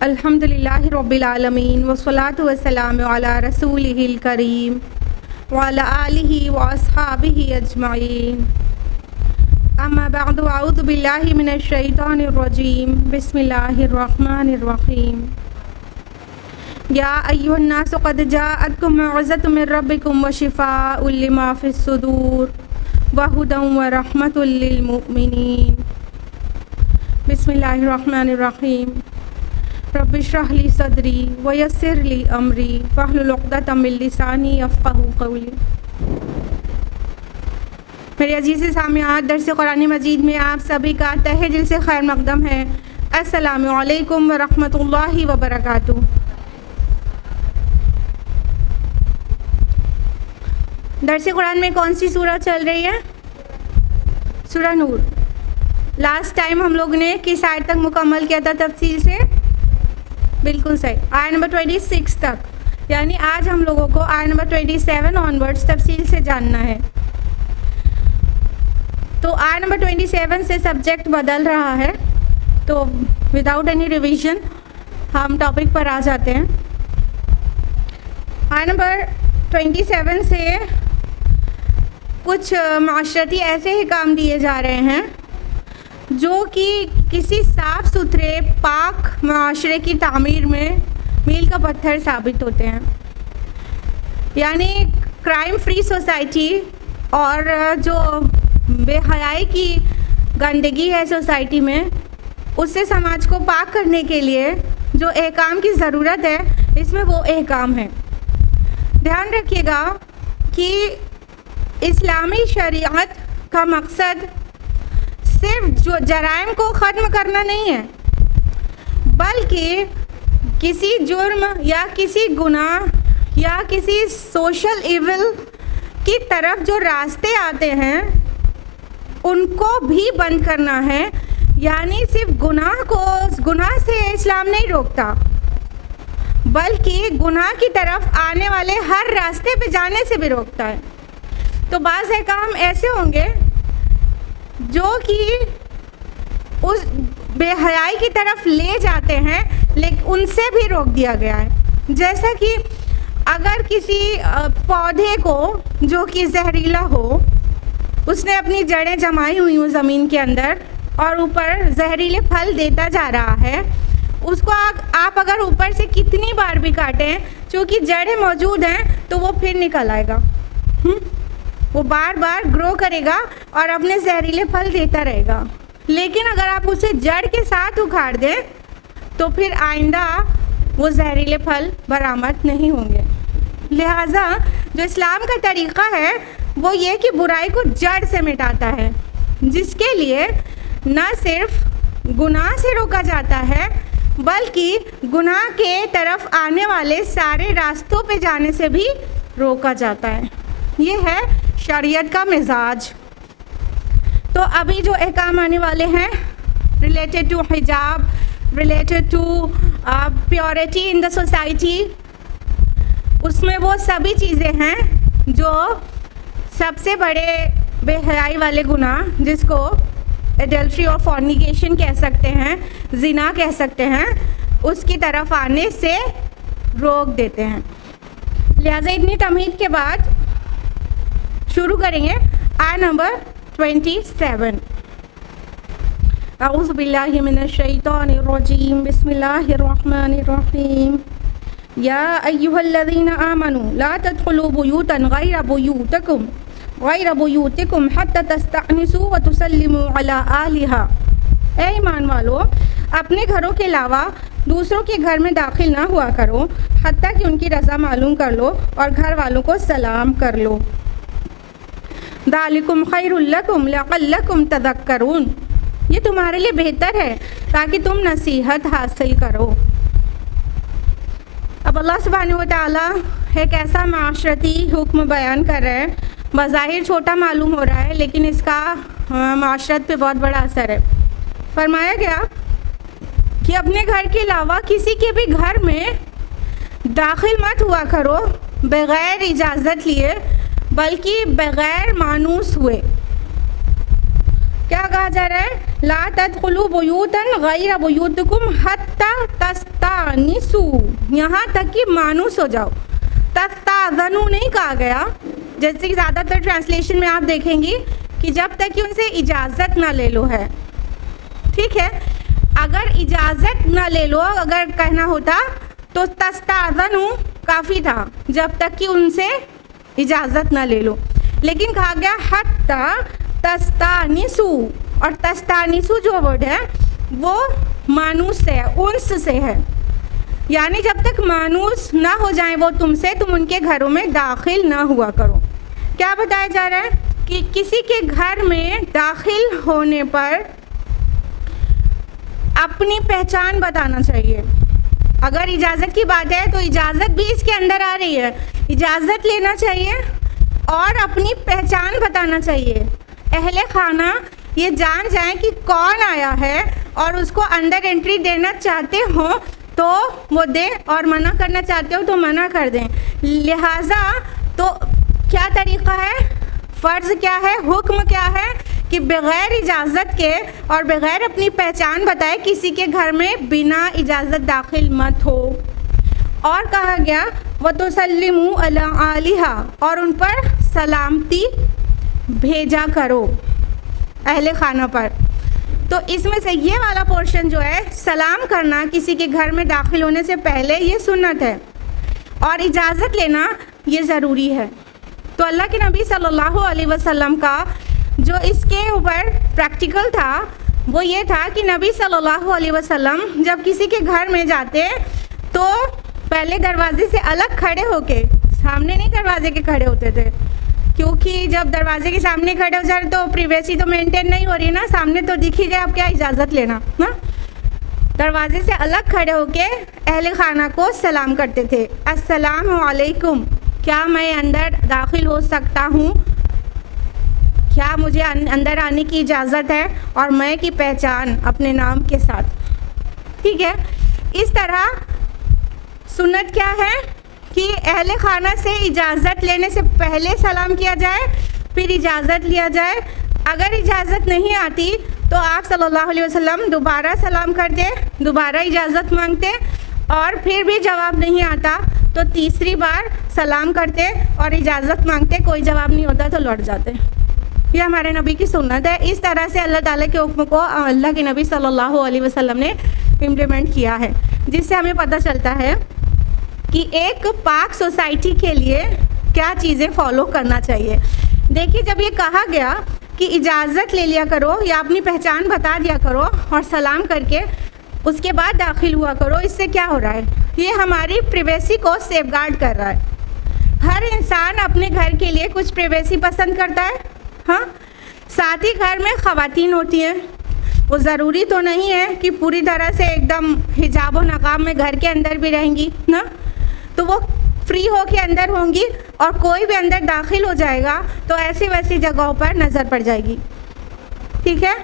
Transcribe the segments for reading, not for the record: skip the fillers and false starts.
अल्हम्दुलिल्लाहि रब्बिल आलमीन वस्सलातु वस्सलामु अला रसूलिहिल करीम व अला आलिहि व अस्हाबिहि अजमाइन। अम्मा बअदु अऊज़ु बिल्लाहि मिनश शैतानिर रजीम। बिस्मिल्लाहिर रहमानिर रहीम। या अय्युहन नासु क़द जाअतकुम मौइज़तुम मिर रब्बिकुम व शिफ़ाउल लिमा फ़िस सुदूर व हुदन व रहमतुल लिल मुमिनीन। बिस्मिल्लाहिर्रहमानिर्रहीम। रब्बिश्रह ली सदरी व यस्सिर ली अमरी वहलुल उक़दतम मिन लिसानी यफ़क़हू क़ौली। मेरे अजीज़ सामियात, दर्स कुरान मजीद में आप सभी का तहे दिल से खैर मक़दम है। अस्सलामु अलैकुम व रहमतुल्लाहि व बरकातुहू। दर्स कुरान में कौन सी सूरह चल रही है? सूरह नूर। लास्ट टाइम हम लोग ने किस आयत तक मुकम्मल किया था तफसील से? बिल्कुल सही, आयत नंबर 26 तक। यानी आज हम लोगों को आयत नंबर 27 ऑनवर्ड्स तफसील से जानना है। तो आयत नंबर 27 से सब्जेक्ट बदल रहा है, तो विदाउट एनी रिवीजन हम टॉपिक पर आ जाते हैं। आयत नंबर 27 से कुछ माशरती ऐसे ही काम दिए जा रहे हैं जो कि किसी साफ़ सुथरे पाक माशरे की तामीर में मील का पत्थर साबित होते हैं। यानी क्राइम फ्री सोसाइटी और जो बेहयाई की गंदगी है सोसाइटी में, उससे समाज को पाक करने के लिए जो अहकाम की ज़रूरत है, इसमें वो अहकाम है। ध्यान रखिएगा कि इस्लामी शरीयत का मकसद सिर्फ जो जराइम को ख़त्म करना नहीं है, बल्कि किसी जुर्म या किसी गुनाह या किसी सोशल इविल की तरफ जो रास्ते आते हैं उनको भी बंद करना है। यानी सिर्फ गुनाह से इस्लाम नहीं रोकता, बल्कि गुनाह की तरफ आने वाले हर रास्ते पे जाने से भी रोकता है। तो बाज़ अहकाम ऐसे होंगे जो कि उस बेहयाई की तरफ ले जाते हैं, लेकिन उनसे भी रोक दिया गया है। जैसा कि अगर किसी पौधे को जो कि जहरीला हो, उसने अपनी जड़ें जमाई हुई हों ज़मीन के अंदर और ऊपर जहरीले फल देता जा रहा है, उसको आप अगर ऊपर से कितनी बार भी काटें, चूँकि जड़ें मौजूद हैं तो वो फिर निकल आएगा। वो बार बार ग्रो करेगा और अपने जहरीले फल देता रहेगा। लेकिन अगर आप उसे जड़ के साथ उखाड़ दें तो फिर आइंदा वो जहरीले फल बरामद नहीं होंगे। लिहाजा जो इस्लाम का तरीक़ा है वो ये कि बुराई को जड़ से मिटाता है, जिसके लिए न सिर्फ गुनाह से रोका जाता है, बल्कि गुनाह के तरफ आने वाले सारे रास्तों पे जाने से भी रोका जाता है। ये है शरीयत का मिजाज। तो अभी जो अहकाम आने वाले हैं related to hijab, related to purity in the society, उसमें वो सभी चीज़ें हैं जो सबसे बड़े बेहयाई वाले गुनाह, जिसको एडल्ट्री और फॉर्निकेशन कह सकते हैं, जिना कह सकते हैं, उसकी तरफ आने से रोक देते हैं। लिहाजा इतनी तमहीद के बाद शुरू करेंगे आयत नंबर 27। अऊज़ु बिल्लाहि मिनश शैतानिर रजीम। बिस्मिल्लाहिर्रहमानिर्रहीम। या अय्युहल्लज़ीना आमनू ला तदखुलू बुयूतन गैरा बुयूतिकुम हत्ता तस्तअनिसू व तुसल्लिमू अला आलिहा। ऐ ईमान वालो, अपने घरों के अलावा दूसरों के घर में दाखिल ना हुआ करो हत्ता कि उनकी रज़ा मालूम कर लो और घर वालों को सलाम कर लो। दालिकुम खैरुल लकुम लअल्लकुम तज़क्करून, ये तुम्हारे लिए बेहतर है ताकि तुम नसीहत हासिल करो। अब अल्लाह सुब्हानहू व तआला एक ऐसा माशरती हुक्म बयान कर रहे हैं, बज़ाहिर छोटा मालूम हो रहा है लेकिन इसका माशरत पे बहुत बड़ा असर है। फरमाया गया कि अपने घर के अलावा किसी के भी घर में दाखिल मत हुआ करो बग़ैर इजाज़त लिए, बल्कि बग़ैर मानूस हुए। क्या कहा जा रहा है? ला तदखुलू बुयूतन गैर बुयूतिकुम हत्ता तस्तानिसू, यहाँ तक कि मानूस हो जाओ। तस्ताज़नु नहीं कहा गया, जैसे कि ज़्यादातर ट्रांसलेशन में आप देखेंगी कि जब तक कि उनसे इजाज़त ना ले लो है। ठीक है, अगर इजाज़त ना ले लो अगर कहना होता तो तस्ताज़नु काफ़ी था, जब तक कि उनसे इजाज़त ना ले लो, लेकिन कहा गया हत्ता तस्तानिसू, और तस्तानिसू जो वर्ड है वो मानूस से है, उन्स से है, यानी जब तक मानूस ना हो जाए वो तुमसे, तुम उनके घरों में दाखिल ना हुआ करो। क्या बताया जा रहा है कि किसी के घर में दाखिल होने पर अपनी पहचान बताना चाहिए। अगर इजाज़त की बात है तो इजाज़त भी इसके अंदर आ रही है, इजाज़त लेना चाहिए और अपनी पहचान बताना चाहिए। अहले खाना ये जान जाएं कि कौन आया है और उसको अंदर एंट्री देना चाहते हो तो वो दें और मना करना चाहते हो तो मना कर दें। लिहाजा तो क्या तरीक़ा है, फ़र्ज़ क्या है, हुक्म क्या है कि बग़ैर इजाज़त के और बग़ैर अपनी पहचान बताए किसी के घर में बिना इजाज़त दाखिल मत हो। और कहा गया व तुसल्लिमू अला आलिहा, और उन पर सलामती भेजा करो अहले खाना पर। तो इसमें से ये वाला पोर्शन जो है, सलाम करना किसी के घर में दाखिल होने से पहले, ये सुन्नत है और इजाज़त लेना ये ज़रूरी है। तो अल्लाह के नबी सल्लल्लाहु अलैहि वसल्लम का जो इसके ऊपर प्रैक्टिकल था वो ये था कि नबी सल्लल्लाहु अलैहि वसल्लम जब किसी के घर में जाते तो पहले दरवाजे से अलग खड़े होके, सामने नहीं दरवाजे के खड़े होते थे, क्योंकि जब दरवाजे के सामने खड़े हो जाए तो प्रिवेसी तो मेंटेन नहीं हो रही ना, सामने तो दिख ही गया, अब क्या इजाज़त लेना ना। दरवाजे से अलग खड़े होके अहले खाना को सलाम करते थे, अस्सलामु अलैकुम, क्या मैं अंदर दाखिल हो सकता हूँ, क्या मुझे अंदर आने की इजाज़त है, और मैं की पहचान अपने नाम के साथ। ठीक है, इस तरह सुन्नत क्या है कि अहले खाना से इजाज़त लेने से पहले सलाम किया जाए, फिर इजाज़त लिया जाए। अगर इजाज़त नहीं आती तो आप सल्लल्लाहु अलैहि वसल्लम दोबारा सलाम करते, दोबारा इजाज़त मांगते, और फिर भी जवाब नहीं आता तो तीसरी बार सलाम करते और इजाज़त मांगते, कोई जवाब नहीं होता तो लौट जाते। ये हमारे नबी की सुन्नत है। इस तरह से अल्लाह ताला के हुक्म को अल्लाह के नबी सल्लल्लाहु अलैहि वसल्लम ने इम्प्लीमेंट किया है, जिससे हमें पता चलता है कि एक पाक सोसाइटी के लिए क्या चीज़ें फॉलो करना चाहिए। देखिए, जब ये कहा गया कि इजाज़त ले लिया करो या अपनी पहचान बता दिया करो और सलाम करके उसके बाद दाखिल हुआ करो, इससे क्या हो रहा है, ये हमारी प्रिवेसी को सेफगार्ड कर रहा है। हर इंसान अपने घर के लिए कुछ प्रिवेसी पसंद करता है, हाँ, साथ ही घर में ख़वातीन होती हैं, वो ज़रूरी तो नहीं है कि पूरी तरह से एकदम हिजाब और नकाब में घर के अंदर भी रहेंगी ना, तो वो फ्री हो के अंदर होंगी और कोई भी अंदर दाखिल हो जाएगा तो ऐसी वैसी जगहों पर नज़र पड़ जाएगी। ठीक है,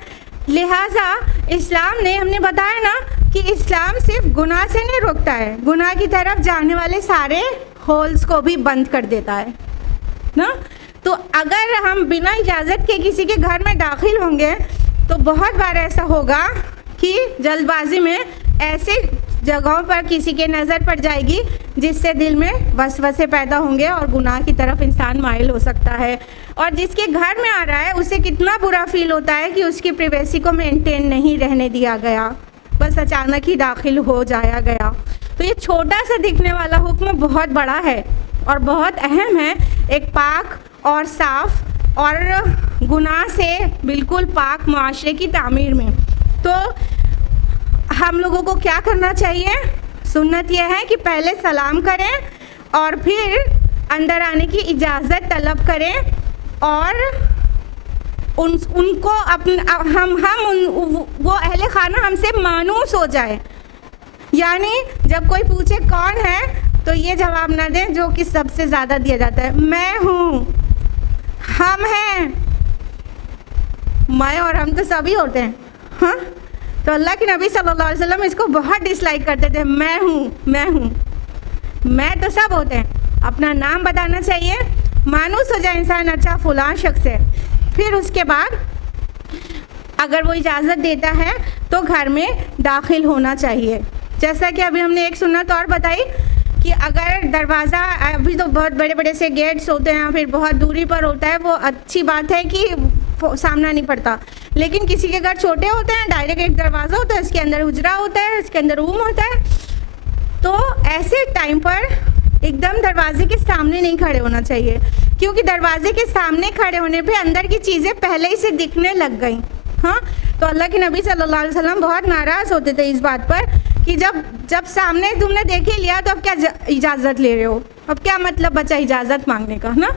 लिहाजा इस्लाम ने, हमने बताया ना कि इस्लाम सिर्फ गुनाह से नहीं रोकता है, गुनाह की तरफ जाने वाले सारे होल्स को भी बंद कर देता है ना। तो अगर हम बिना इजाज़त के किसी के घर में दाखिल होंगे तो बहुत बार ऐसा होगा कि जल्दबाजी में ऐसे जगहों पर किसी के नज़र पड़ जाएगी जिससे दिल में वसवसे पैदा होंगे और गुनाह की तरफ इंसान माइल हो सकता है। और जिसके घर में आ रहा है उसे कितना बुरा फील होता है कि उसकी प्रिवेसी को मेंटेन नहीं रहने दिया गया, बस अचानक ही दाखिल हो जाया गया। तो ये छोटा सा दिखने वाला हुक्म बहुत बड़ा है और बहुत अहम है एक पाक और साफ़ और गुनाह से बिल्कुल पाक माशरे की तामीर में। तो हम लोगों को क्या करना चाहिए? सुन्नत यह है कि पहले सलाम करें और फिर अंदर आने की इजाज़त तलब करें और उनको वो अहले खाना हमसे मानूस हो जाए। यानी जब कोई पूछे कौन है तो ये जवाब ना दें जो कि सबसे ज़्यादा दिया जाता है, मैं हूँ, हम हैं। मैं और हम तो सभी होते हैं, हाँ। तो अल्लाह के नबी सल्लल्लाहु अलैहि वसल्लम इसको बहुत डिसलाइक करते थे, मैं हूँ, मैं हूँ। मैं तो सब होते हैं। अपना नाम बताना चाहिए, मानूस हो जाए इंसान, अच्छा फलां शख्स है। फिर उसके बाद अगर वो इजाज़त देता है तो घर में दाखिल होना चाहिए। जैसा कि अभी हमने एक सुन्नत और बताई कि अगर दरवाज़ा, अभी तो बहुत बड़े बड़े से गेट्स होते हैं, फिर बहुत दूरी पर होता है, वो अच्छी बात है कि सामना नहीं पड़ता। लेकिन किसी के घर छोटे होते हैं, डायरेक्ट एक दरवाज़ा होता है, इसके अंदर हुजरा होता है, इसके अंदर रूम होता है, तो ऐसे टाइम पर एकदम दरवाजे के सामने नहीं खड़े होना चाहिए, क्योंकि दरवाजे के सामने खड़े होने पे अंदर की चीज़ें पहले ही से दिखने लग गई, हाँ। तो अल्लाह के नबी सल्लल्लाहु अलैहि वसल्लम बहुत नाराज़ होते थे इस बात पर कि जब सामने तुमने देख ही लिया तो अब क्या इजाज़त ले रहे हो, अब क्या मतलब बचा इजाज़त मांगने का, ना।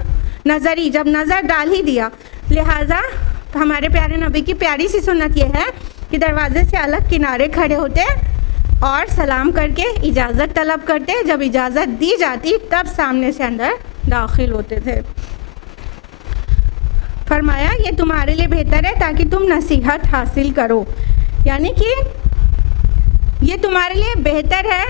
नज़री जब नज़र डाल ही दिया, लिहाजा हमारे प्यारे नबी की प्यारी सी सुन्नत ये है कि दरवाजे से अलग किनारे खड़े होते और सलाम करके इजाज़त तलब करते। जब इजाज़त दी जाती तब सामने से अंदर दाखिल होते थे। फरमाया ये तुम्हारे लिए बेहतर है ताकि तुम नसीहत हासिल करो, यानी कि ये तुम्हारे लिए बेहतर है,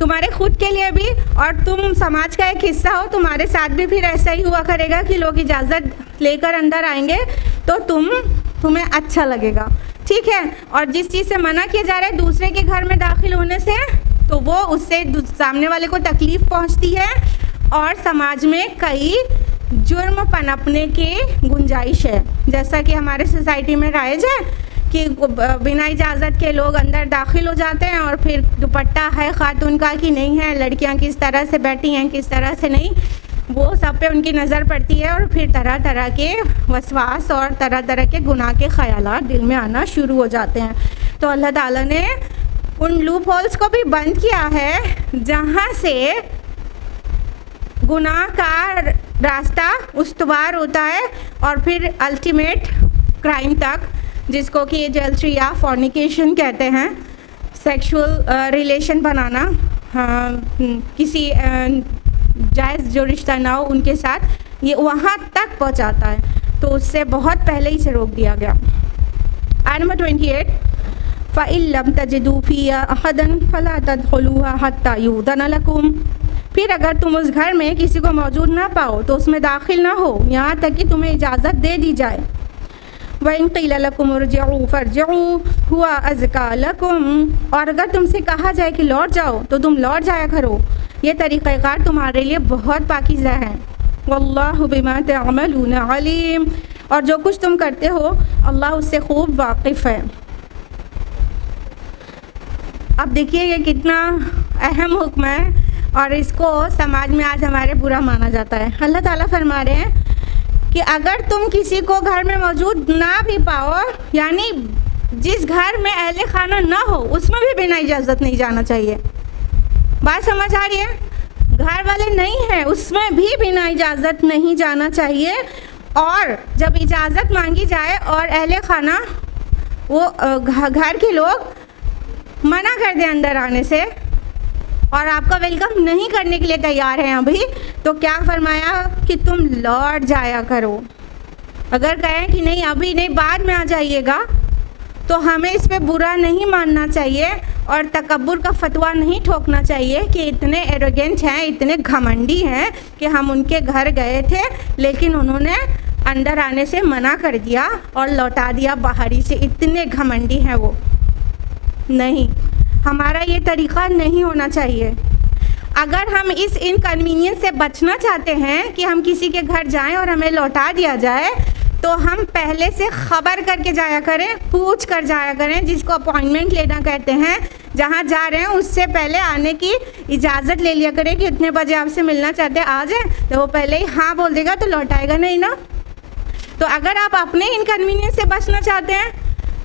तुम्हारे खुद के लिए भी, और तुम समाज का एक हिस्सा हो, तुम्हारे साथ भी फिर ऐसा ही हुआ करेगा कि लोग इजाज़त लेकर अंदर आएंगे तो तुम्हें अच्छा लगेगा, ठीक है। और जिस चीज़ से मना किया जा रहा है दूसरे के घर में दाखिल होने से, तो वो उससे सामने वाले को तकलीफ़ पहुंचती है और समाज में कई जुर्म पनपने की गुंजाइश है। जैसा कि हमारे सोसाइटी में राइज है कि बिना इजाज़त के लोग अंदर दाखिल हो जाते हैं और फिर दुपट्टा है खातून का कि नहीं है, लड़कियां किस तरह से बैठी हैं किस तरह से नहीं, वो सब पे उनकी नज़र पड़ती है और फिर तरह तरह के वसवास और तरह तरह के गुनाह के ख़यालात दिल में आना शुरू हो जाते हैं। तो अल्लाह ताला ने उन लूप होल्स को भी बंद किया है जहाँ से गुनाह का रास्ता उस्तवार होता है और फिर अल्टीमेट क्राइम तक, जिसको कि एडल्ट्री या फॉर्निकेशन कहते हैं, सेक्सुअल रिलेशन बनाना, किसी जायज़ जो रिश्ता ना हो उनके साथ, ये वहाँ तक पहुँचाता है। तो उससे बहुत पहले ही से रोक दिया गया। आयत नंबर 28, फ़इल्लम तजिदू फ़ीहा अहदन फ़ला तदख़ुलूहा हत्ता युअज़न लकुम। फिर अगर तुम उस घर में किसी को मौजूद ना पाओ तो उसमें दाखिल ना हो यहाँ तक कि तुम्हें इजाज़त दे दी जाए। वइन क़ील लकुम इरजिऊ फ़रजिऊ हुवा अज़का लकुम, और अगर तुमसे कहा जाए कि लौट जाओ तो तुम लौट जाया करो, ये तरीक़ाकार तुम्हारे लिए बहुत पाकीज़ा है। वल्लाहु बिमा तअमलून अलीम, और जो कुछ तुम करते हो अल्लाह उससे खूब वाकिफ़ है। अब देखिए ये कितना अहम हुक्म है और इसको समाज में आज हमारे बुरा माना जाता है। अल्लाह ताला फरमा रहे हैं कि अगर तुम किसी को घर में मौजूद ना भी पाओ, यानी जिस घर में अहले खाना ना हो उसमें भी बिना इजाज़त नहीं जाना चाहिए। बात समझ आ रही है? घर वाले नहीं हैं उसमें भी बिना इजाज़त नहीं जाना चाहिए। और जब इजाज़त मांगी जाए और अहले खाना वो घर के लोग मना कर दें अंदर आने से और आपका वेलकम नहीं करने के लिए तैयार हैं अभी, तो क्या फरमाया कि तुम लौट जाया करो। अगर कहें कि नहीं अभी नहीं बाद में आ जाइएगा, तो हमें इस पे बुरा नहीं मानना चाहिए और तकब्बुर का फतवा नहीं ठोकना चाहिए कि इतने एरोगेंट हैं, इतने घमंडी हैं कि हम उनके घर गए थे लेकिन उन्होंने अंदर आने से मना कर दिया और लौटा दिया बाहरी से, इतने घमंडी हैं वो। नहीं, हमारा ये तरीक़ा नहीं होना चाहिए। अगर हम इस इनकन्वीनियंस से बचना चाहते हैं कि हम किसी के घर जाएं और हमें लौटा दिया जाए, तो हम पहले से ख़बर करके जाया करें, पूछ कर जाया करें, जिसको अपॉइंटमेंट लेना कहते हैं। जहां जा रहे हैं उससे पहले आने की इजाज़त ले लिया करें कि इतने बजे आपसे मिलना चाहते हैं आ जाए, तो वो पहले ही हाँ बोल देगा तो लौटाएगा नहीं ना। तो अगर आप अपने इनकन्वीनियंस से बचना चाहते हैं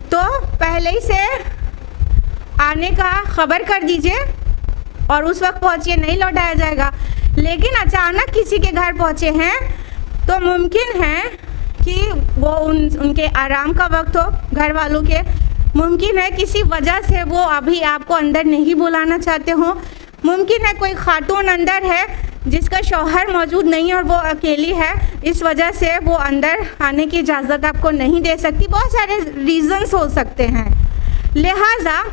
तो पहले ही से आने का खबर कर दीजिए और उस वक्त पहुंचिए, नहीं लौटाया जाएगा। लेकिन अचानक किसी के घर पहुंचे हैं तो मुमकिन है कि वो उनके आराम का वक्त हो, घर वालों के, मुमकिन है किसी वजह से वो अभी आपको अंदर नहीं बुलाना चाहते हो, मुमकिन है कोई खातून अंदर है जिसका शौहर मौजूद नहीं है और वो अकेली है, इस वजह से वो अंदर आने की इजाज़त आपको नहीं दे सकती। बहुत सारे रीज़न्स हो सकते हैं। लिहाजा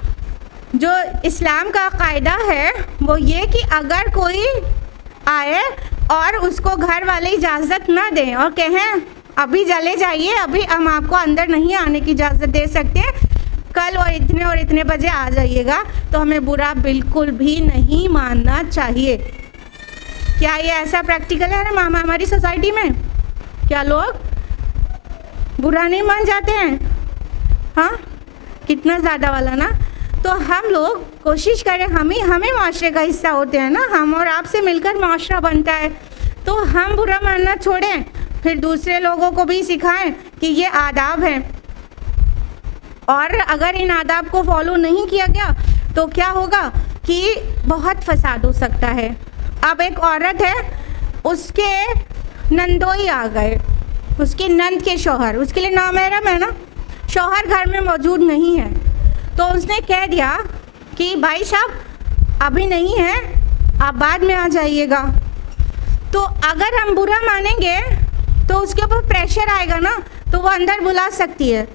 जो इस्लाम का कायदा है वो ये कि अगर कोई आए और उसको घर वाले इजाज़त ना दें और कहें अभी चले जाइए, अभी हम आपको अंदर नहीं आने की इजाज़त दे सकते, कल और इतने बजे आ जाइएगा, तो हमें बुरा बिल्कुल भी नहीं मानना चाहिए। क्या ये ऐसा प्रैक्टिकल है ना हमारी सोसाइटी में? क्या लोग बुरा नहीं मान जाते हैं? हाँ, कितना ज़्यादा वाला ना। तो हम लोग कोशिश करें, हमें माशरे का हिस्सा होते हैं ना, हम और आपसे मिलकर माशरा बनता है, तो हम बुरा मानना छोड़ें, फिर दूसरे लोगों को भी सिखाएं कि ये आदाब हैं। और अगर इन आदाब को फॉलो नहीं किया गया तो क्या होगा कि बहुत फसाद हो सकता है। अब एक औरत है, उसके नंदोई आ गए, उसकी नंद के शौहर, उसके लिए नामहरम है ना, शौहर घर में मौजूद नहीं है, तो उसने कह दिया कि भाई साहब अभी नहीं है, आप बाद में आ जाइएगा। तो अगर हम बुरा मानेंगे तो उसके ऊपर प्रेशर आएगा ना, तो वो अंदर बुला सकती है,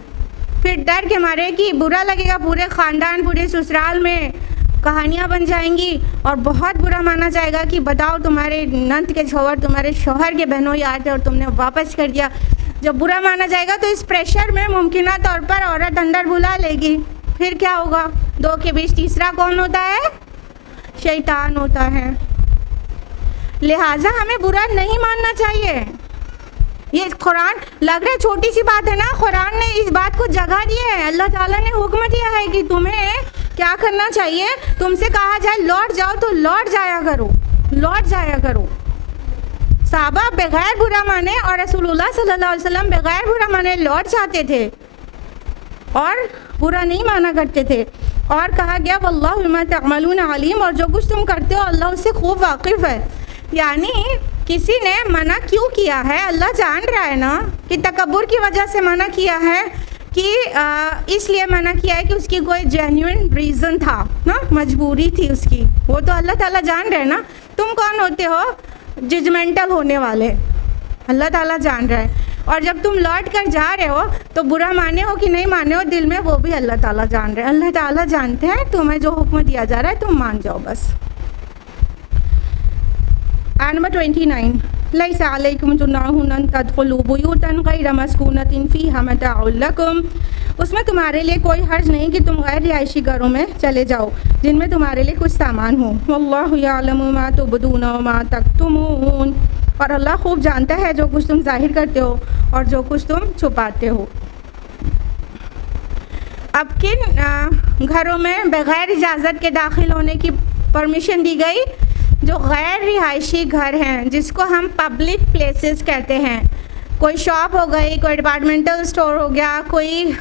फिर डर के मारे कि बुरा लगेगा, पूरे ख़ानदान पूरे ससुराल में कहानियाँ बन जाएंगी और बहुत बुरा माना जाएगा कि बताओ तुम्हारे नंद के शौहर, तुम्हारे शौहर के बहनोई आए थे और तुमने वापस कर दिया। जब बुरा माना जाएगा तो इस प्रेशर में मुमकिन तौर पर औरत अंदर बुला लेगी, फिर क्या होगा? दो के बीच तीसरा कौन होता है? शैतान होता है। लिहाजा हमें बुरा नहीं मानना चाहिए। ये कुरान लग रहा है छोटी सी बात है ना, कुरान ने इस बात को जगह दी है। अल्लाह ताला ने हुक्म दिया है कि तुम्हें क्या करना चाहिए, तुमसे कहा जाए लौट जाओ तो लौट जाया करो, लौट जाया करो। साहबा बगैर बुरा माने और रसूलुल्लाह सल्लल्लाहु अलैहि वसल्लम बगैर बुरा माने लौट जाते थे और बुरा नहीं माना करते थे। और कहा गया वल्लाहु बिमा तअमलून अलीम, और जो कुछ तुम करते हो अल्लाह उससे खूब वाकिफ़ है। यानी किसी ने मना क्यों किया है, अल्लाह जान रहा है ना कि तकब्बुर की वजह से मना किया है, कि इसलिए मना किया है कि उसकी कोई जेन्युइन रीज़न था ना, मजबूरी थी उसकी, वो तो अल्लाह ताला जान रहे हैं ना। तुम कौन होते हो जजमेंटल होने वाले? अल्लाह ताला जान रहा है। और जब तुम लौट कर जा रहे हो तो बुरा माने हो कि नहीं माने हो दिल में, वो भी अल्लाह ताला जान रहे हैं। अल्लाह ताला जानते हैं, तुम्हें जो हुक्म दिया जा रहा है तुम मान जाओ बस। आयत नंबर 29, लैसा अलैकुम जुनाहुन अन तदखुलू बुयूतन गैर मस्कूनतिन फीहा मताउल लकुम, उसमें तुम्हारे लिए कोई हर्ज नहीं कि तुम गैर रिहायशी घरों में चले जाओ जिनमें तुम्हारे लिए कुछ सामान हो। वल्लाहु यअलमु मा तुबदून व मा तक्तुमून, और अल्लाह खूब जानता है जो कुछ तुम जाहिर करते हो और जो कुछ तुम छुपाते हो। अब किन घरों में बग़ैर इजाज़त के दाखिल होने की परमिशन दी गई? जो गैर रिहायशी घर हैं, जिसको हम पब्लिक प्लेसेस कहते हैं। कोई शॉप हो गई, कोई डिपार्टमेंटल स्टोर हो गया, कोई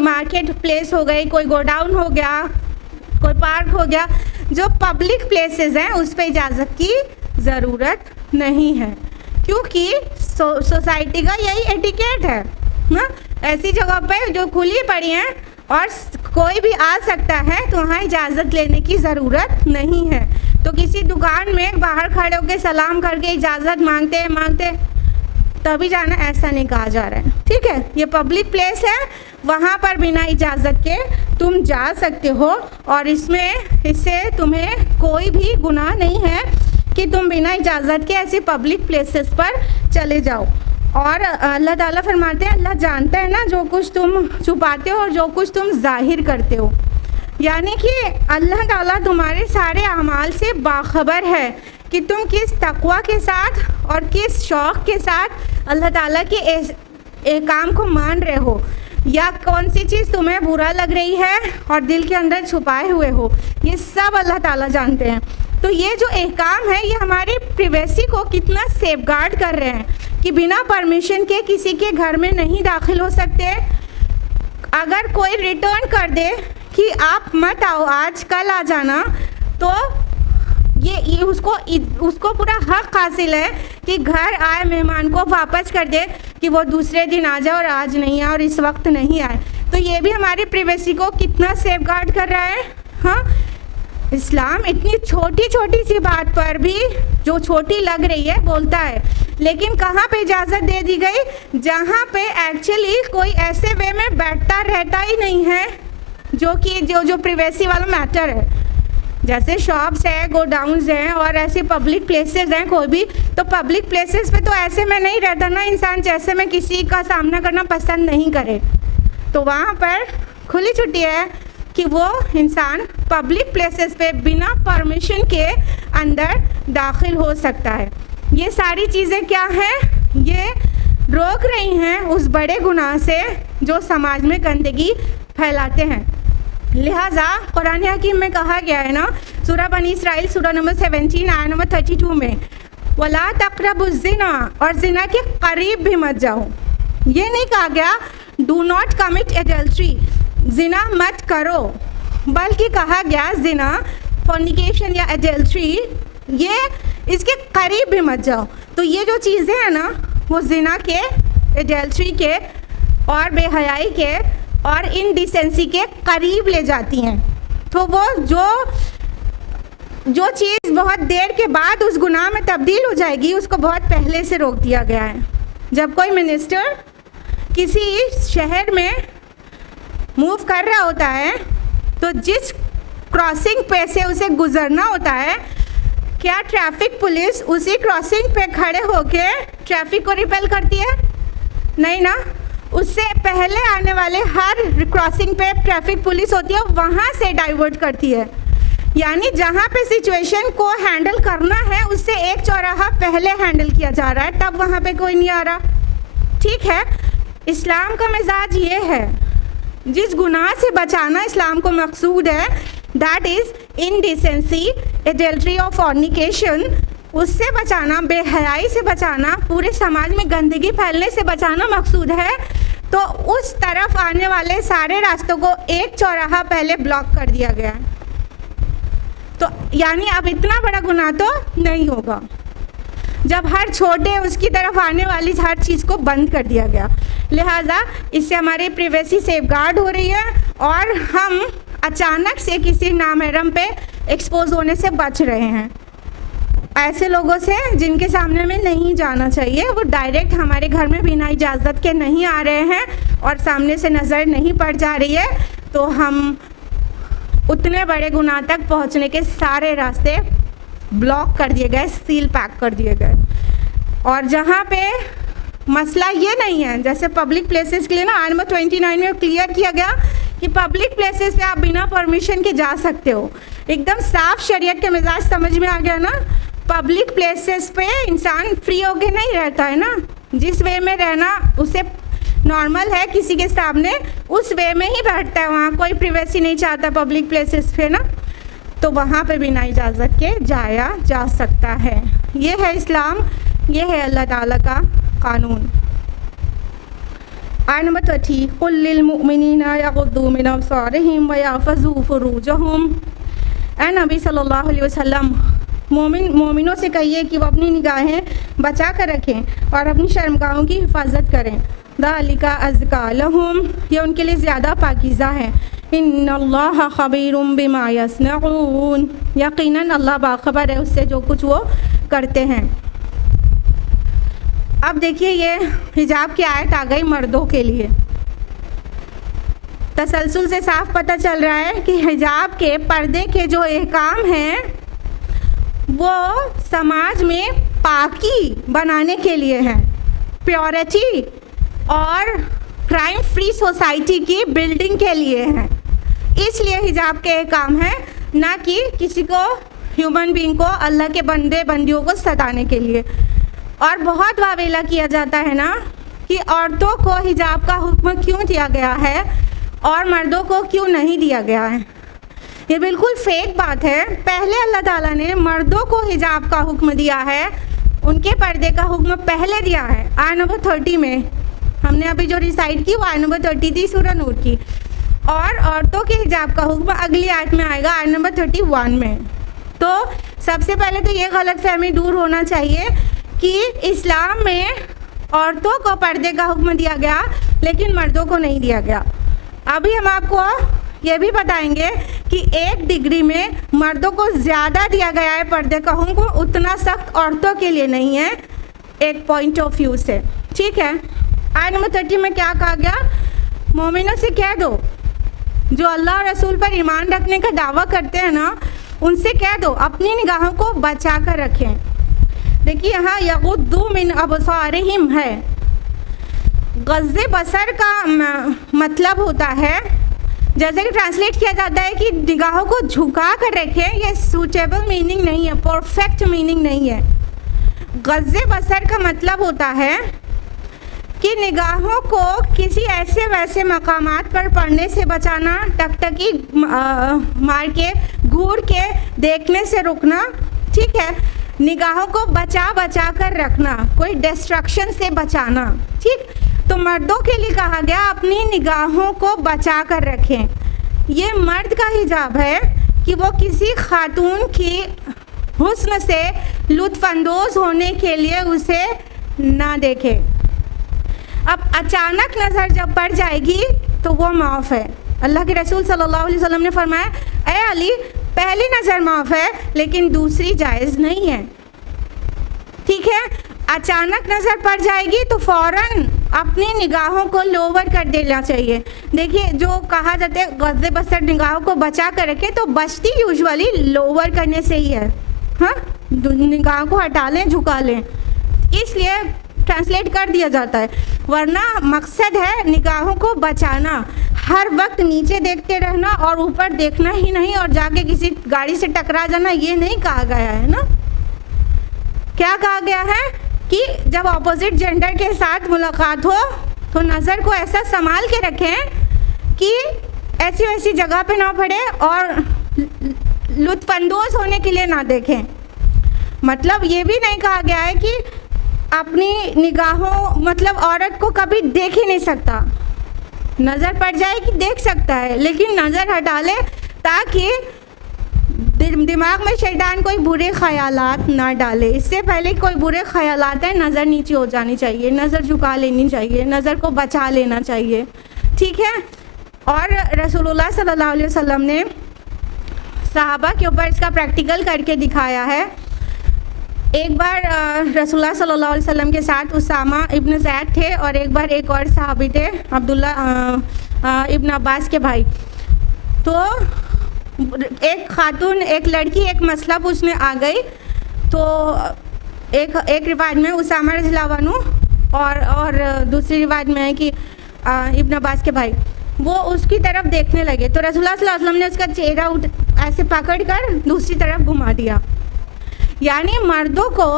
मार्केट प्लेस हो गई, कोई गोडाउन हो गया, कोई पार्क हो गया। जो पब्लिक प्लेसेस हैं उस पर इजाज़त की ज़रूरत नहीं है, क्योंकि सोसाइटी का यही एटिकेट है ना। ऐसी जगह पे जो खुली पड़ी हैं और कोई भी आ सकता है तो वहाँ इजाज़त लेने की ज़रूरत नहीं है। तो किसी दुकान में बाहर खड़े होकर सलाम करके इजाज़त मांगते तभी जाना, ऐसा नहीं कहा जा रहा है, ठीक है। ये पब्लिक प्लेस है, वहाँ पर बिना इजाज़त के तुम जा सकते हो और इससे तुम्हें कोई भी गुनाह नहीं है कि तुम बिना इजाज़त के ऐसे पब्लिक प्लेसेस पर चले जाओ। और अल्लाह ताला फरमाते हैं अल्लाह जानता है ना जो कुछ तुम छुपाते हो और जो कुछ तुम जाहिर करते हो। यानी कि अल्लाह ताला तुम्हारे सारे अमाल से बाखबर है कि तुम किस तक़वा के साथ और किस शौक़ के साथ अल्लाह ताला के एक काम को मान रहे हो, या कौन सी चीज़ तुम्हें बुरा लग रही है और दिल के अंदर छुपाए हुए हो, ये सब अल्लाह ताला जानते हैं। तो ये जो एहकाम है ये हमारी प्रिवेसी को कितना सेफगार्ड कर रहे हैं कि बिना परमिशन के किसी के घर में नहीं दाखिल हो सकते। अगर कोई रिटर्न कर दे कि आप मत आओ, आज कल आ जाना, तो ये उसको पूरा हक हासिल है कि घर आए मेहमान को वापस कर दे कि वो दूसरे दिन आ जाए और आज नहीं आए और इस वक्त नहीं आए। तो ये भी हमारी प्राइवेसी को कितना सेफगार्ड कर रहा है। हाँ, इस्लाम इतनी छोटी छोटी सी बात पर भी, जो छोटी लग रही है, बोलता है, लेकिन कहाँ पे इजाज़त दे दी गई, जहाँ पे एक्चुअली कोई ऐसे वे में बैठता रहता ही नहीं है जो कि जो प्राइवेसी वाला मैटर है। जैसे शॉप्स है, गोडाउन्स हैं और ऐसे पब्लिक प्लेसेस हैं कोई भी, तो पब्लिक प्लेसेस पे तो ऐसे में नहीं रहता ना इंसान जैसे में किसी का सामना करना पसंद नहीं करे। तो वहाँ पर खुली छुट्टी है कि वो इंसान पब्लिक प्लेसेस पे बिना परमिशन के अंदर दाखिल हो सकता है। ये सारी चीज़ें क्या हैं, ये रोक रही हैं उस बड़े गुनाह से जो समाज में गंदगी फैलाते हैं। लिहाजा कुरान हकीम में कहा गया है ना, सूरह बनी इसराइल सूरह नंबर 17 आयत नंबर 32 में, वला तक़रबुज़्ज़िना, और जिना के करीब भी मत जाओ। ये नहीं कहा गया डू नॉट कमिट एडल्ट्री, जिना मत करो, बल्कि कहा गया जिना, फॉर्निकेशन या एडल्ट्री, ये इसके करीब भी मत जाओ। तो ये जो चीज़ें हैं ना, वो जिना के, एडल्ट्री के और बेहयाई के और इनडिसेंसी के करीब ले जाती हैं। तो वो जो चीज़ बहुत देर के बाद उस गुनाह में तब्दील हो जाएगी, उसको बहुत पहले से रोक दिया गया है। जब कोई मिनिस्टर किसी शहर में मूव कर रहा होता है, तो जिस क्रॉसिंग पे से उसे गुज़रना होता है, क्या ट्रैफिक पुलिस उसी क्रॉसिंग पे खड़े होके ट्रैफिक को रिपेल करती है? नहीं ना, उससे पहले आने वाले हर क्रॉसिंग पे ट्रैफिक पुलिस होती है, वहाँ से डाइवर्ट करती है। यानी जहाँ पे सिचुएशन को हैंडल करना है, उससे एक चौराहा पहले हैंडल किया जा रहा है, तब वहाँ पे कोई नहीं आ रहा। ठीक है, इस्लाम का मिजाज ये है, जिस गुनाह से बचाना इस्लाम को मकसूद है, दैट इज़ इनडिसेंसी, एडल्ट्री और फॉर्निकेशन, उससे बचाना, बेहयाई से बचाना, पूरे समाज में गंदगी फैलने से बचाना मकसूद है। तो उस तरफ आने वाले सारे रास्तों को एक चौराहा पहले ब्लॉक कर दिया गया है। तो यानी अब इतना बड़ा गुनाह तो नहीं होगा जब हर छोटे उसकी तरफ आने वाली हर चीज़ को बंद कर दिया गया। लिहाजा इससे हमारी प्राइवेसी सेफगार्ड हो रही है और हम अचानक से किसी नामहरम पे एक्सपोज होने से बच रहे हैं। ऐसे लोगों से जिनके सामने में नहीं जाना चाहिए, वो डायरेक्ट हमारे घर में बिना इजाज़त के नहीं आ रहे हैं और सामने से नज़र नहीं पड़ जा रही है, तो हम उतने बड़े गुनाह तक पहुंचने के सारे रास्ते ब्लॉक कर दिए गए, सील पैक कर दिए गए। और जहाँ पे मसला ये नहीं है, जैसे पब्लिक प्लेसेस के लिए ना आयत नंबर 29 में क्लियर किया गया कि पब्लिक प्लेसेस पे आप बिना परमिशन के जा सकते हो। एकदम साफ शरीयत के मिजाज समझ में आ गया ना। पब्लिक प्लेसेस पे इंसान फ्री होके नहीं रहता है ना, जिस वे में रहना उसे नॉर्मल है किसी के सामने, उस वे में ही बैठता है, वहाँ कोई प्राइवेसी नहीं चाहता पब्लिक प्लेसेस पे ना, तो वहाँ पे बिना इजाज़त के जाया जा सकता है। ये है इस्लाम, ये है अल्लाह ताला का कानून। आयत नंबर 30, कुल लिल मुमिनीना यग़ुद्दू मिन अब्सारिहिम व यहफ़ज़ू फ़ुरूजहुम। ऐ नबी सल्लल्लाहु अलैहि वसल्लम, मोमिनों से कहिए कि वो अपनी निगाहें बचा कर रखें और अपनी शर्मगाहों की हिफाजत करें। ज़ालिका अज़का लहुम, ये उनके लिए ज़्यादा पाकीज़ा है। इन्नल्लाह ख़बीरुम बिमा यस्नऊन, यकीनन अल्लाह बाखबर है उससे जो कुछ वो करते हैं। अब देखिए ये हिजाब की आयत आ गई मर्दों के लिए। तसलसल से साफ पता चल रहा है कि हिजाब के पर्दे के जो अहकाम हैं वो समाज में पाकी बनाने के लिए हैं, प्योरिटी और क्राइम फ्री सोसाइटी की बिल्डिंग के लिए हैं। इसलिए हिजाब के अहकाम है, ना कि किसी को, ह्यूमन बीइंग को, अल्लाह के बंदे बंदियों को सताने के लिए। और बहुत वावेला किया जाता है ना कि औरतों को हिजाब का हुक्म क्यों दिया गया है और मर्दों को क्यों नहीं दिया गया है। ये बिल्कुल फेक बात है। पहले अल्लाह ताला ने मर्दों को हिजाब का हुक्म दिया है, उनके पर्दे का हुक्म पहले दिया है। आयत नंबर 30 में हमने अभी जो रिसाइट की वो आयत नंबर 30 थी सूरह नूर की। और औरतों के हिजाब का हुक्म अगली आयत में आएगा, आयत नंबर 31 में। तो सबसे पहले तो ये गलतफहमी दूर होना चाहिए कि इस्लाम में औरतों को पर्दे का हुक्म दिया गया लेकिन मर्दों को नहीं दिया गया। अभी हम आपको ये भी बताएंगे कि 1 डिग्री में मर्दों को ज़्यादा दिया गया है पर्दे का हुक्म, उतना सख्त औरतों के लिए नहीं है एक पॉइंट ऑफ व्यू से। ठीक है, आयत नंबर 30 में क्या कहा गया? मोमिनों से कह दो जो अल्लाह और रसूल पर ईमान रखने का दावा करते हैं ना, उनसे कह दो अपनी निगाहों को बचा कर रखें। देखिए यहाँ यगुद्दू मिन अबसारिहिम है। गज़्ज़े बसर का मतलब होता है, जैसे कि ट्रांसलेट किया जाता है कि निगाहों को झुका कर रखें। ये सूटेबल मीनिंग नहीं है, परफेक्ट मीनिंग नहीं है। गज़्ज़े बसर का मतलब होता है कि निगाहों को किसी ऐसे वैसे मकामात पर पड़ने से बचाना, टकटकी मार के घूर के देखने से रुकना। ठीक है, निगाहों को बचा कर रखना, कोई डिस्ट्रक्शन से बचाना। ठीक, तो मर्दों के लिए कहा गया अपनी निगाहों को बचा कर रखें। ये मर्द का हिजाब है कि वो किसी खातून की हुस्न से लुत्फ़अंदोज़ होने के लिए उसे ना देखे। अब अचानक नज़र जब पड़ जाएगी तो वो माफ़ है। अल्लाह के रसूल सल्लल्लाहु अलैहि वसल्लम ने फरमाया, ऐ अली, पहली नज़र माफ़ है लेकिन दूसरी जायज़ नहीं है। ठीक है, अचानक नज़र पड़ जाएगी तो फ़ौरन अपनी निगाहों को लोवर कर देना चाहिए। देखिए, जो कहा जाता है गज़्ज़े बसर निगाहों को बचा कर रखे, तो बचती यूजुअली लोवर करने से ही है। हाँ, निगाहों को हटा लें, झुका लें, इसलिए ट्रांसलेट कर दिया जाता है, वरना मकसद है निगाहों को बचाना। हर वक्त नीचे देखते रहना और ऊपर देखना ही नहीं और जाके किसी गाड़ी से टकरा जाना, ये नहीं कहा गया है ना। क्या कहा गया है कि जब ऑपोजिट जेंडर के साथ मुलाकात हो तो नज़र को ऐसा संभाल के रखें कि ऐसी वैसी जगह पे ना पड़े और लुत्फ़अंदोज़ होने के लिए ना देखें। मतलब ये भी नहीं कहा गया है कि अपनी निगाहों, मतलब औरत को कभी देख ही नहीं सकता, नज़र पड़ जाए कि देख सकता है लेकिन नज़र हटा ले ताकि दिमाग में शैतान कोई बुरे ख़यालात ना डाले। इससे पहले कोई बुरे ख़यालात है, नज़र नीचे हो जानी चाहिए, नज़र झुका लेनी चाहिए, नज़र को बचा लेना चाहिए। ठीक है, और रसूलुल्लाह सल्लल्लाहु अलैहि वसल्लम ने सहाबा के ऊपर इसका प्रैक्टिकल करके दिखाया है। एक बार रसूलुल्लाह सल्लल्लाहु अलैहि वसल्लम के साथ उसामा इब्न ज़ैद थे और एक बार एक और सहाबी थे, अब्दुल्ला इब्न अब्बास के भाई। तो एक खातून, एक लड़की एक मसला पूछने आ गई। तो एक रिवाज में उसामा रज़ियल्लाहु अन्हु और दूसरी रिवाज में है कि इब्न अब्बास के भाई, वो उसकी तरफ देखने लगे। तो रसूलुल्लाह सल्लल्लाहु अलैहि वसल्लम ने उसका चेहरा ऐसे पकड़ कर दूसरी तरफ घुमा दिया। यानी मर्दों को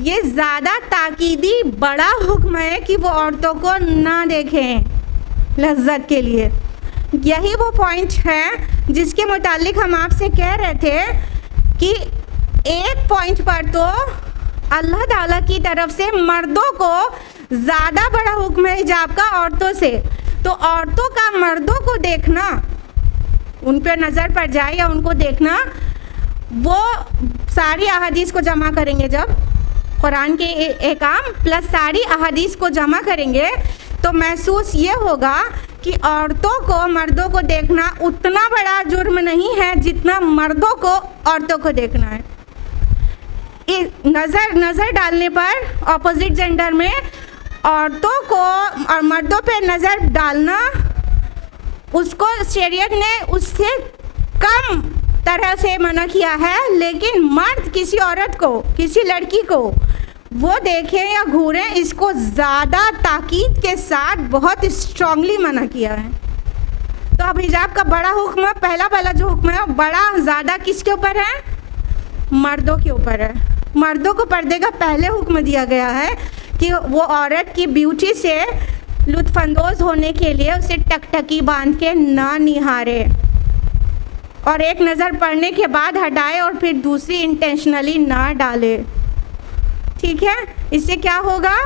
ये ज़्यादा ताकीदी बड़ा हुक्म है कि वो औरतों को ना देखें लज्जत के लिए। यही वो पॉइंट है जिसके मुतालिक हम आपसे कह रहे थे कि एक पॉइंट पर तो अल्लाह ताला की तरफ से मर्दों को ज़्यादा बड़ा हुक्म है हिजाब का औरतों से। तो औरतों का मर्दों को देखना, उन पर नज़र पड़ जाए या उनको देखना, वो सारी अहादीस को जमा करेंगे, जब कुरान के एहकाम प्लस सारी अहादीस को जमा करेंगे तो महसूस ये होगा कि औरतों को मर्दों को देखना उतना बड़ा जुर्म नहीं है जितना मर्दों को औरतों को देखना है। नज़र डालने पर ऑपोजिट जेंडर में औरतों को और मर्दों पे नज़र डालना, उसको शरीयत ने उससे कम तरह से मना किया है। लेकिन मर्द किसी औरत को, किसी लड़की को वो देखें या घूरें, इसको ज़्यादा ताकीद के साथ बहुत स्ट्रांगली मना किया है। तो अब हिजाब का बड़ा हुक्म, पहला जो हुक्म है बड़ा ज़्यादा किसके ऊपर है? मर्दों के ऊपर है। मर्दों को पर्दे का पहले हुक्म दिया गया है कि वो औरत की ब्यूटी से लुत्फ़अंदोज़ होने के लिए उसे टकटकी बांध के ना निहारे और एक नज़र पड़ने के बाद हटाए और फिर दूसरी इंटेंशनली ना डाले। ठीक है, इससे क्या होगा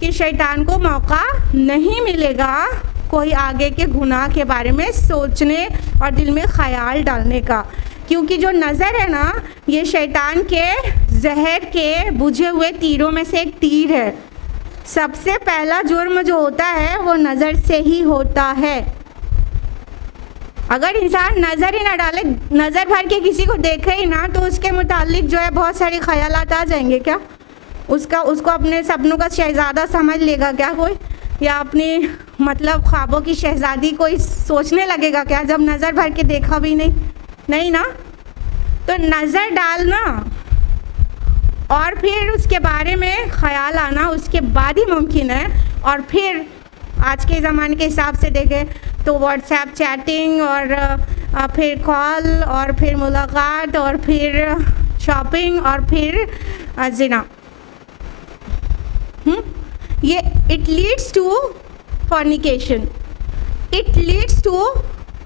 कि शैतान को मौका नहीं मिलेगा कोई आगे के गुनाह के बारे में सोचने और दिल में ख्याल डालने का, क्योंकि जो नज़र है ना, ये शैतान के जहर के बुझे हुए तीरों में से एक तीर है। सबसे पहला जुर्म जो होता है वो नज़र से ही होता है। अगर इंसान नज़र ही ना डाले, नज़र भर के किसी को देखे ही ना, तो उसके मुतालिक जो है बहुत सारे ख्यालात आ जाएंगे। क्या उसको अपने सपनों का शहज़ादा समझ लेगा क्या कोई, या अपनी मतलब ख्वाबों की शहज़ादी कोई सोचने लगेगा क्या, जब नज़र भर के देखा भी नहीं ना। तो नज़र डालना और फिर उसके बारे में ख्याल आना उसके बाद ही मुमकिन है। और फिर आज के ज़माने के हिसाब से देखें तो व्हाट्सएप चैटिंग और फिर कॉल और फिर मुलाकात और फिर शॉपिंग और फिर ज़िना, ये it leads to fornication, it leads to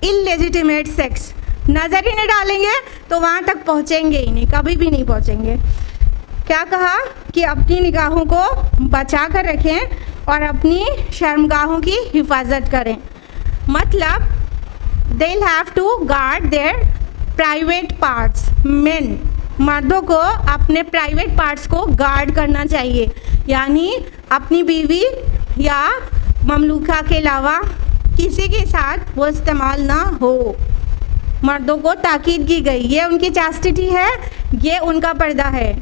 illegitimate sex. नज़र ही नहीं डालेंगे तो वहाँ तक पहुँचेंगे ही नहीं, कभी भी नहीं पहुँचेंगे। क्या कहा कि अपनी निगाहों को बचा कर रखें और अपनी शर्मगाहों की हिफाजत करें। मतलब they have to guard their private parts. Men मर्दों को अपने प्राइवेट पार्ट्स को गार्ड करना चाहिए, यानी अपनी बीवी या ममलूका के अलावा किसी के साथ वो इस्तेमाल ना हो। मर्दों को ताकीद की गई, ये उनकी चास्टिटी है, ये उनका पर्दा है।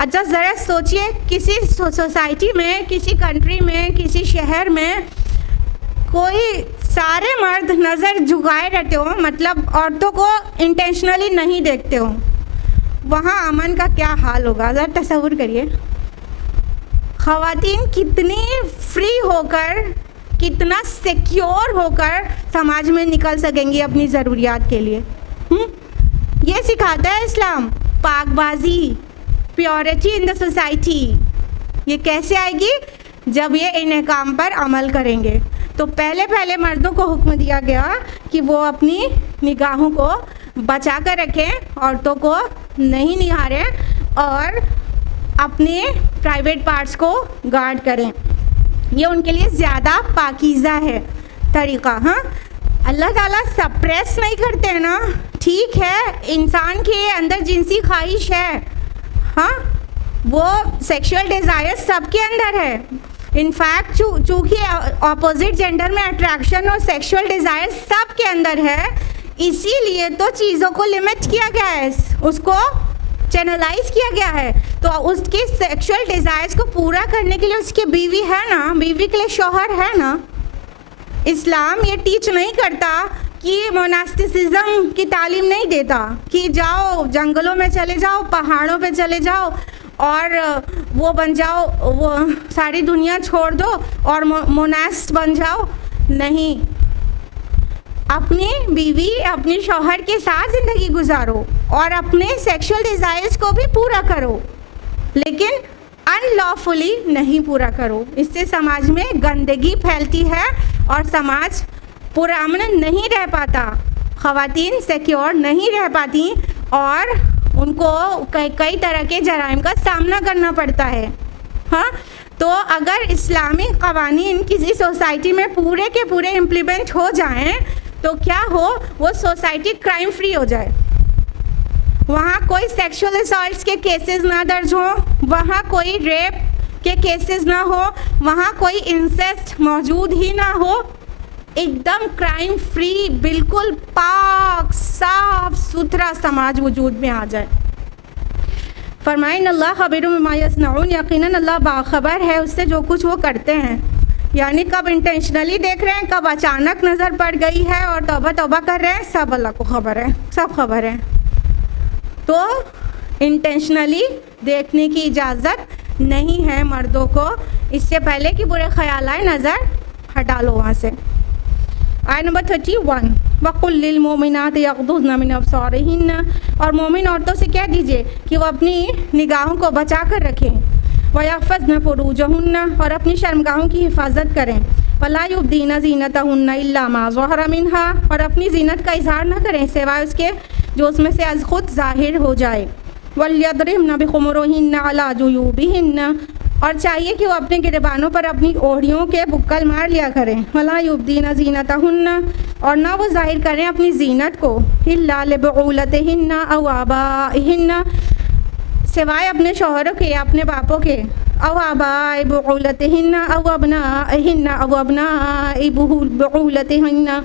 अच्छा ज़रा सोचिए, किसी सोसाइटी में, किसी कंट्री में, किसी शहर में कोई सारे मर्द नज़र झुकाए रहते हो, मतलब औरतों को इंटेंशनली नहीं देखते हो, वहाँ अमन का क्या हाल होगा ज़रा तसव्वुर करिए। ख़वातीन कितनी फ्री होकर, कितना सिक्योर होकर समाज में निकल सकेंगी अपनी ज़रूरियात के लिए। ये सिखाता है इस्लाम, पाकबाजी, प्योरिटी इन द सोसाइटी। ये कैसे आएगी? जब ये इन अहकाम पर अमल करेंगे। तो पहले मर्दों को हुक्म दिया गया कि वो अपनी निगाहों को बचा कर रखें, औरतों को नहीं निहारें और अपने प्राइवेट पार्ट्स को गार्ड करें। ये उनके लिए ज़्यादा पाकीज़ा है तरीक़ा। हाँ, अल्लाह ताला सप्रेस नहीं करते हैं ना। ठीक है, इंसान के अंदर जिनसी ख्वाहिश है, हाँ, वो सेक्सुअल डिज़ायर सबके अंदर है। इनफैक्ट चूँकि ऑपोजिट जेंडर में अट्रैक्शन और सेक्सुअल डिज़ायर सबके अंदर है, इसीलिए तो चीज़ों को लिमिट किया गया है, उसको चैनलाइज किया गया है। तो उसके सेक्सुअल डिज़ायर्स को पूरा करने के लिए उसकी बीवी है ना, बीवी के लिए शौहर है ना। इस्लाम ये टीच नहीं करता कि मोनास्टिसिज्म की तालीम नहीं देता कि जाओ जंगलों में चले जाओ, पहाड़ों पे चले जाओ और वो बन जाओ, वो सारी दुनिया छोड़ दो और मोनास्ट बन जाओ। नहीं, अपनी बीवी, अपने शौहर के साथ ज़िंदगी गुजारो और अपने सेक्सुअल डिज़ायर्स को भी पूरा करो, लेकिन अनलॉफुली नहीं पूरा करो। इससे समाज में गंदगी फैलती है और समाज पुरअमन नहीं रह पाता, ख़वातीन सिक्योर नहीं रह पाती और उनको कई तरह के जराइम का सामना करना पड़ता है। हाँ, तो अगर इस्लामी क़वानीन किसी सोसाइटी में पूरे के पूरे इम्प्लीमेंट हो जाएं तो क्या हो, वो सोसाइटी क्राइम फ्री हो जाए। वहाँ कोई सेक्सुअल असॉल्ट्स के केसेस ना दर्ज हो, वहाँ कोई रेप के केसेस ना हो, वहाँ कोई इंसेस्ट मौजूद ही ना हो, एकदम क्राइम फ्री, बिल्कुल पाक साफ सुथरा समाज वजूद में आ जाए। फरमाइन अल्लाह खबीरुम बिमा यस्नऊन, यकीनन अल्लाह बाखबर है उससे जो कुछ वो करते हैं। यानी कब इंटेंशनली देख रहे हैं, कब अचानक नज़र पड़ गई है और तौबा कर रहे हैं, सब अल्लाह को खबर है, सब खबर है। तो इंटेंशनली देखने की इजाज़त नहीं है मर्दों को, इससे पहले कि बुरे ख्याल आए नज़र हटा लो वहाँ से। आयत नंबर 31, वक़ुल लिल मोमिनात यग़्दुज़्न मिन अब्सारिहिन्न, और मोमिन औरतों से कह दीजिए कि वो अपनी निगाहों को बचा कर रखें। वयहफ़ज़्न फ़ुरूजहुन्न, और अपनी शर्मगाहों की हिफाजत करें। वला युब्दीन ज़ीनतहुन्न इल्ला मा ज़हरा मिन्हा, और अपनी ज़ीनत का इज़हार न करें सिवाय उसके जो उसमें से अज़ खुद ज़ाहिर हो जाए। वलयद्रिबन बिख़ुमुरिहिन्न अला जुयूबिहिन्न, और चाहिए कि वो अपने गिरबानों पर अपनी ओढ़ियों के बुक्कल मार लिया करें। वला युब्दीना ज़ीनतहुन्ना, और ना वो जाहिर करें अपनी जीनत को, इल्ला लिबुलतिहिन्ना औ आबाइहिन्ना, सिवाय अपने शौहरों के या अपने बापों के, औ आबाए बुलतिहिन्ना औ अबनाइहिन्ना औ अबनाए बुलतिहिन्ना,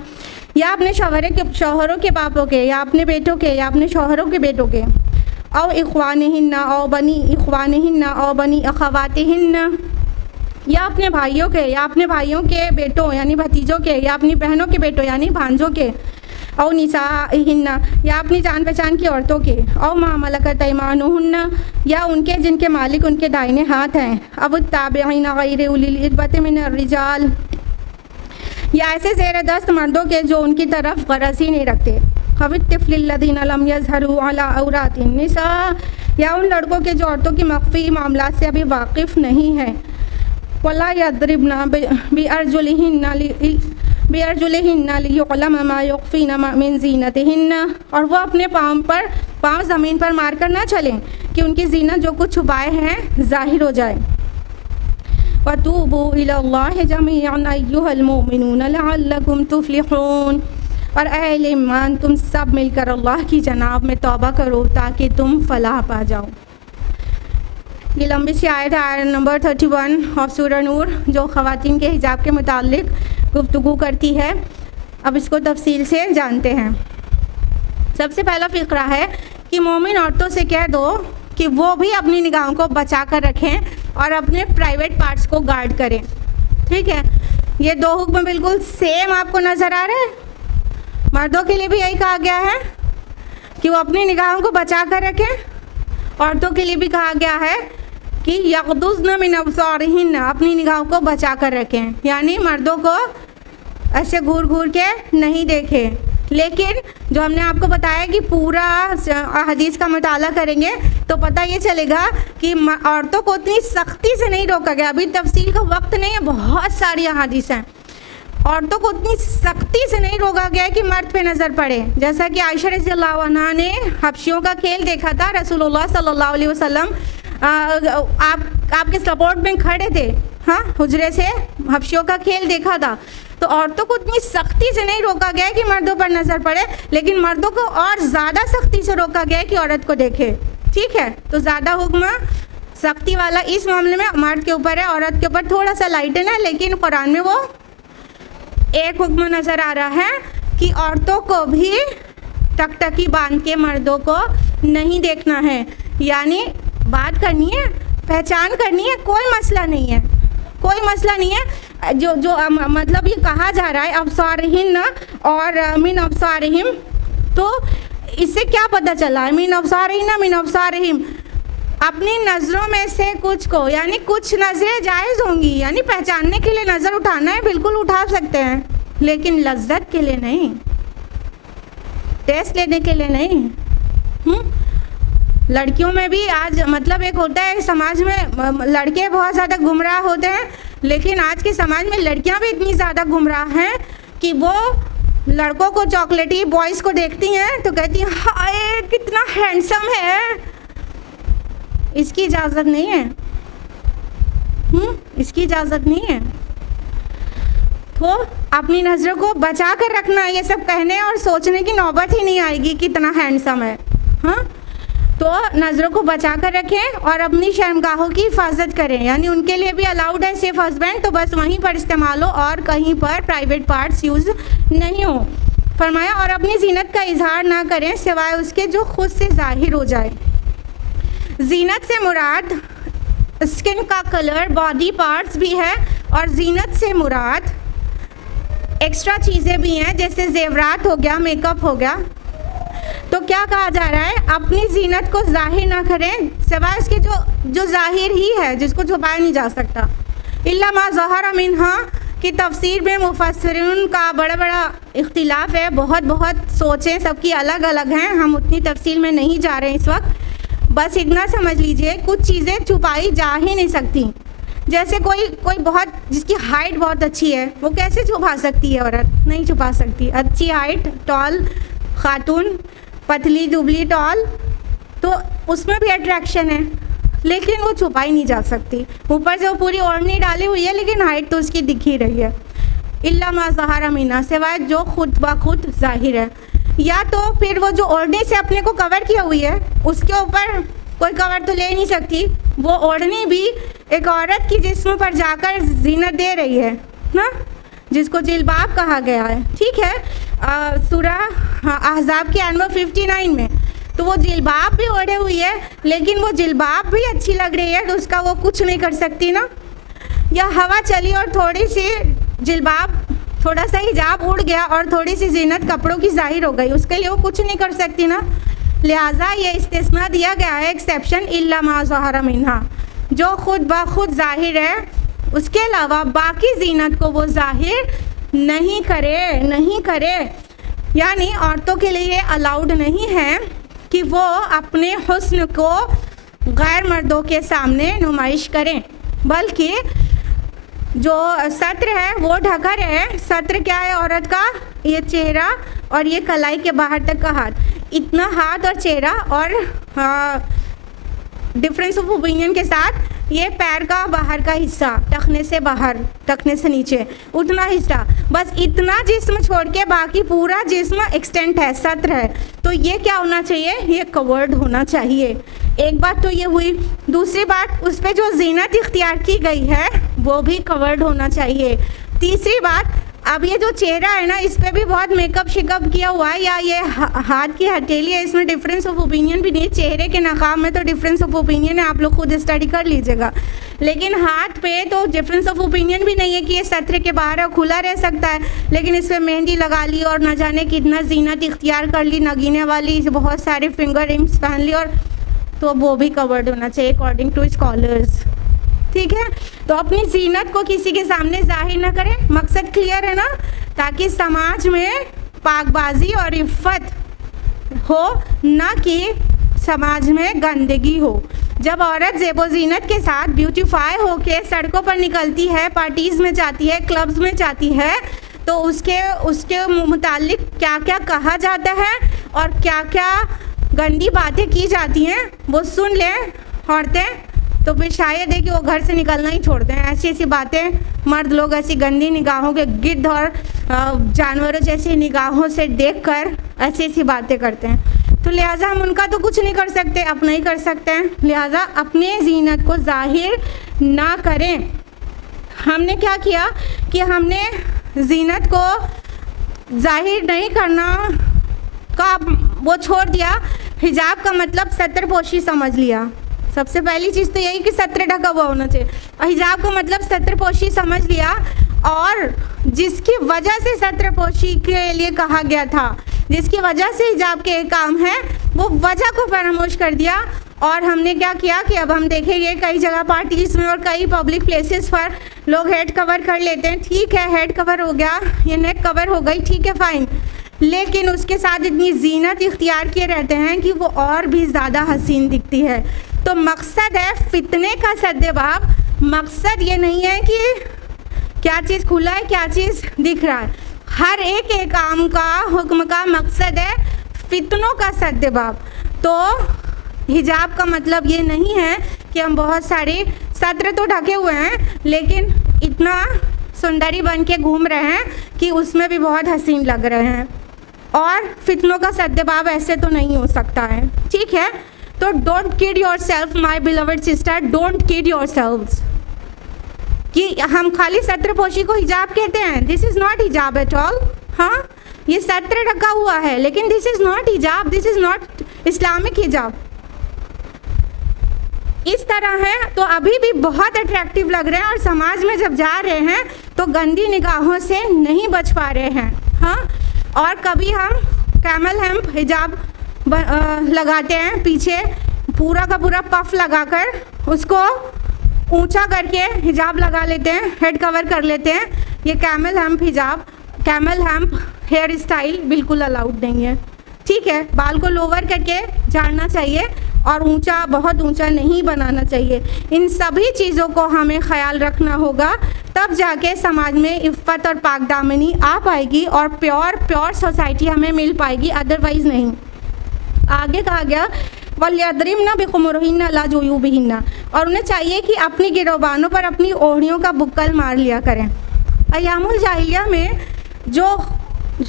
या अपने शौहरों के बापों के या अपने बेटों के या अपने शौहरों के बेटों के, औ इख्वानिहिन्ना औ बनी इख्वानिहिन्ना औ बनी अखवातिहिन्ना, या अपने भाइयों के या अपने भाइयों के बेटों यानी भतीजों के या अपनी बहनों के बेटों यानी भांजों के, औ निसाइहिन्ना, या अपनी जान पहचान की औरतों के, औ मा मलकत ऐमानुहुन्ना, या उनके जिनके मालिक उनके दाहिने हाथ हैं, अब ताबिईन गैर उलिल इर्बत मिनर रिजाल, या ऐसे ज़ेर दस्त मर्दों के जो उनकी तरफ गरज ही नहीं रखते, हवित तिफ़्लिल्लज़ीना लम यज़हरू अला औरातिन निसा, या उन लड़कों के जो औरतों की मख्फी मामलात से अभी वाकिफ़ नहीं है, वला यद्रिबना बिअर्जुलिहिन्ना लियुअलम मा युख्फीना मिन ज़ीनतिहिन्ना, और वो अपने पाँव ज़मीन पर मार कर ना चलें कि उनकी ज़ीनत जो कुछ छुपाए हैं ज़ाहिर हो जाए। वतूबू इलल्लाहि जमीअन अय्युहल मुमिनून लअल्लकुम तुफ्लिहून, और अहले ईमान तुम सब मिलकर अल्लाह की जनाब में तौबा करो ताकि तुम फलाह पा जाओ। ये लंबी सी आयत है, नंबर 31 ऑफ सूरह नूर, जो ख़वातीन के हिजाब के मुतालिक गुफ्तगू करती है। अब इसको तफसील से जानते हैं। सबसे पहला फ़िक्रा है कि मोमिन औरतों से कह दो कि वो भी अपनी निगाहों को बचा कर रखें और अपने प्राइवेट पार्ट्स को गार्ड करें। ठीक है, ये दो हुक्म बिल्कुल सेम आपको नज़र आ रहे हैं। मर्दों के लिए भी यही कहा गया है कि वो अपनी निगाहों को बचा कर रखें, औरतों के लिए भी कहा गया है कि यग़दुज़्न मिन अब्सारिहिन्न, अपनी निगाहों को बचा कर रखें, यानी मर्दों को ऐसे घूर घूर के नहीं देखें। लेकिन जो हमने आपको बताया कि पूरा हदीस का मुताला करेंगे तो पता ये चलेगा कि औरतों को उतनी सख्ती से नहीं रोका गया। अभी तफसील का वक्त नहीं है, बहुत सारी हदीस हैं। औरतों को उतनी सख्ती से नहीं रोका गया कि मर्द पे नज़र पड़े। जैसा कि आयशा रज़ियल्लाहु अन्हा ने हबशियों का खेल देखा था, रसूलुल्लाह सल्लल्लाहु अलैहि वसल्लम आपके सपोर्ट में खड़े थे, हाँ, हुजरे से हबशियों का खेल देखा था। तो औरतों को उतनी सख्ती से नहीं रोका गया कि मर्दों पर नज़र पड़े, लेकिन मर्दों को और ज़्यादा सख्ती से रोका गया कि औरत को देखे। ठीक है, तो ज़्यादा हुक्म सख्ती वाला इस मामले में मर्द के ऊपर है, औरत के ऊपर थोड़ा सा लाइटन है, लेकिन कुरान में वो एक हुक्म नज़र आ रहा है कि औरतों को भी टकटकी बांध के मर्दों को नहीं देखना है। यानी बात करनी है, पहचान करनी है, कोई मसला नहीं है, कोई मसला नहीं है। जो मतलब ये कहा जा रहा है अब्सारिहिन्न और मिन अब्सारिहिम, तो इससे क्या पता चला है? मिन अब्सारिहिन्न मिन अब्सारिहिम, अपनी नज़रों में से कुछ को, यानी कुछ नज़रें जायज़ होंगी, यानी पहचानने के लिए नज़र उठाना है, बिल्कुल उठा सकते हैं, लेकिन लज्जत के लिए नहीं, टेस्ट लेने के लिए नहीं। लड़कियों में भी आज मतलब एक होता है समाज में, लड़के बहुत ज़्यादा गुमराह होते हैं, लेकिन आज के समाज में लड़कियां भी इतनी ज़्यादा गुमराह हैं कि वो लड़कों को, चॉकलेटी बॉयज़ को देखती हैं तो कहती हैं हाय कितना हैंडसम है। इसकी इजाज़त नहीं है, इसकी इजाज़त नहीं है। तो अपनी नज़रों को बचा कर रखना, ये सब कहने और सोचने की नौबत ही नहीं आएगी कितना हैंडसम है। हाँ, तो नज़रों को बचा कर रखें और अपनी शर्मगाहों की हिफाजत करें, यानी उनके लिए भी अलाउड है सिर्फ हस्बैंड, तो बस वहीं पर इस्तेमाल हो और कहीं पर प्राइवेट पार्ट्स यूज़ नहीं हो। फरमाया और अपनी जीनत का इजहार ना करें सिवाय उसके जो खुद से ज़ाहिर हो जाए। जीनत से मुराद स्किन का कलर, बॉडी पार्ट्स भी है, और जीनत से मुराद एक्स्ट्रा चीज़ें भी हैं, जैसे जेवरात हो गया, मेकअप हो गया। तो क्या कहा जा रहा है? अपनी जीनत को जाहिर ना करें सिवाय इसके जो जाहिर ही है, जिसको छुपाया नहीं जा सकता। इल्ला मा ज़हरा मिन्हा की तफसीर में मुफस्सिरीन का बड़ा इख्तिलाफ है, बहुत सोचें सबकी अलग अलग हैं, हम उतनी तफसील में नहीं जा रहे हैं इस वक्त। बस इतना समझ लीजिए कुछ चीज़ें छुपाई जा ही नहीं सकती। जैसे कोई बहुत जिसकी हाइट बहुत अच्छी है, वो कैसे छुपा सकती है? औरत नहीं छुपा सकती। अच्छी हाइट, टॉल खातून, पतली दुबली टॉल, तो उसमें भी अट्रैक्शन है, लेकिन वो छुपाई नहीं जा सकती। ऊपर से वो पूरी ओढ़नी डाली हुई है लेकिन हाइट तो उसकी दिख ही रही है। इल्ला मा ज़हरा मिन्हा, सिवाय जो खुद ब खुद जाहिर है। या तो फिर वो जो ओढ़नी से अपने को कवर किया हुई है उसके ऊपर कोई कवर तो ले नहीं सकती, वो ओढ़नी भी एक औरत की जिस्म पर जाकर जीनत दे रही है ना, जिसको जिल्बाब कहा गया है। ठीक है, सूरह अहज़ाब के नंबर 59 में तो वो जिल्बाब भी ओढ़े हुई है लेकिन वो जिल्बाब भी अच्छी लग रही है तो उसका वो कुछ नहीं कर सकती ना। या हवा चली और थोड़ी सी जिल्बाब, थोड़ा सा हिजाब उड़ गया और थोड़ी सी जीनत कपड़ों की जाहिर हो गई, उसके लिए वो कुछ नहीं कर सकती ना। लिहाजा ये इस्तिस्ना दिया गया है, एक्सेप्शन इल्ला मा ज़हरा मिन्हा, जो खुद ब खुद जाहिर है, उसके अलावा बाकी जीनत को वो जाहिर नहीं करे। यानी औरतों के लिए अलाउड नहीं है कि वो अपने हुस्न को गैर मर्दों के सामने नुमाइश करें, बल्कि जो सत्र है वो ढका रहे। सत्र क्या है औरत का? ये चेहरा और ये कलाई के बाहर तक का हाथ, इतना हाथ और चेहरा, और डिफरेंस ऑफ ओपिनियन के साथ ये पैर का बाहर का हिस्सा, टखने से बाहर, टखने से नीचे उतना हिस्सा, बस इतना जिस्म छोड़ के बाकी पूरा जिस्म एक्सटेंट है, सत्र है। तो ये क्या होना चाहिए? ये कवर्ड होना चाहिए। एक बात तो ये हुई। दूसरी बात, उस पर जो जीनत इख्तियार की गई है वो भी कवर्ड होना चाहिए। तीसरी बात, अब ये जो चेहरा है ना, इस पर भी बहुत मेकअप शिकअप किया हुआ है, या ये हाथ की हथेली है, इसमें डिफरेंस ऑफ ओपिनियन भी नहीं। चेहरे के नकाब में तो डिफरेंस ऑफ ओपिनियन है, आप लोग खुद स्टडी कर लीजिएगा, लेकिन हाथ पे तो डिफरेंस ऑफ ओपिनियन भी नहीं है कि ये सत्र के बाहर है, खुला रह सकता है, लेकिन इस पर मेहंदी लगा ली और न जाने कितना जीनत इख्तियार कर ली, नगीने वाली बहुत सारे फिंगर रिंग्स पहन ली, और तो वो भी कवर्ड होना चाहिए अकॉर्डिंग टू स्कॉलर्स। ठीक है, तो अपनी जीनत को किसी के सामने जाहिर ना करें। मकसद क्लियर है ना? ताकि समाज में पाकबाजी और इफ़्फ़त हो, ना कि समाज में गंदगी हो। जब औरत ज़ेबो ज़ीनत के साथ ब्यूटीफाई होके सड़कों पर निकलती है, पार्टीज़ में जाती है, क्लब्स में जाती है, तो उसके मुतालिक क्या क्या कहा जाता है और क्या क्या गंदी बातें की जाती हैं वो सुन लें औरतें, तो फिर शायद है कि वो घर से निकलना ही छोड़ते हैं। ऐसी ऐसी बातें मर्द लोग ऐसी गंदी निगाहों के, गिद्ध और जानवरों जैसी निगाहों से देखकर ऐसी ऐसी बातें करते हैं। तो लिहाजा हम उनका तो कुछ नहीं कर सकते, अपना ही कर सकते हैं। लिहाजा अपने जीनत को जाहिर ना करें। हमने क्या किया कि हमने जीनत को जाहिर नहीं करना का वो छोड़ दिया। हिजाब का मतलब सत्रपोशी समझ लिया। सबसे पहली चीज़ तो यही कि सत्र ढका हुआ होना चाहिए, और हिजाब का मतलब सत्रपोशी समझ लिया, और जिसकी वजह से सत्रपोशी के लिए कहा गया था, जिसकी वजह से हिजाब के काम है, वो वजह को फरामोश कर दिया। और हमने क्या किया कि अब हम देखेंगे कई जगह पार्टीज़ में और कई पब्लिक प्लेसेस पर लोग हेड कवर कर लेते हैं। ठीक है, हेड कवर हो गया, ये नेक कवर हो गई, ठीक है फ़ाइन, लेकिन उसके साथ इतनी जीनत इख्तियार किए रहते हैं कि वो और भी ज़्यादा हसीन दिखती है। तो मकसद है फितने का सद्देबाब। मकसद ये नहीं है कि क्या चीज़ खुला है क्या चीज़ दिख रहा है। हर एक काम का, हुक्म का मकसद है फितनों का सद्देबाब। तो हिजाब का मतलब ये नहीं है कि हम बहुत सारे सत्र तो ढके हुए हैं लेकिन इतना सुंदरी बन के घूम रहे हैं कि उसमें भी बहुत हसीन लग रहे हैं। और फितनों का सद्देबाब ऐसे तो नहीं हो सकता है। ठीक है, तो don't kid your self my beloved sister, don't kid your selves. कि हम खाली सत्रपोशी को हिजाब कहते हैं, दिस इज़ नॉट हिजाब एट ऑल। हाँ, ये सत्र ढका हुआ है लेकिन दिस इज़ नॉट हिजाब, दिस इज़ नॉट इस्लामिक हिजाब। इस तरह है तो अभी भी बहुत अट्रैक्टिव लग रहे हैं, और समाज में जब जा रहे हैं तो गंदी निगाहों से नहीं बच पा रहे हैं। हाँ, और कभी हम कैमल हेम्प हिजाब लगाते हैं, पीछे पूरा का पूरा पफ लगाकर उसको ऊंचा करके हिजाब लगा लेते हैं, हेड कवर कर लेते हैं। ये कैमल हेम्प हिजाब, कैमल हेम्प हेयर स्टाइल बिल्कुल अलाउड नहीं है। ठीक है, बाल को लोवर करके झाड़ना चाहिए और ऊंचा, बहुत ऊंचा नहीं बनाना चाहिए। इन सभी चीज़ों को हमें ख्याल रखना होगा, तब जाके समाज में इफ़्फ़त और पाकदामनी आ पाएगी और प्योर सोसाइटी हमें मिल पाएगी, अदरवाइज़ नहीं। आगे कहा गया वल्यद्रिमना बिखुमुरहिन्ना ला जुयूबिहिन्ना, और उन्हें चाहिए कि अपनी गिरोबानों पर अपनी ओढ़नियों का बुक्कल मार लिया करें। अयामुल जाहिलिया में जो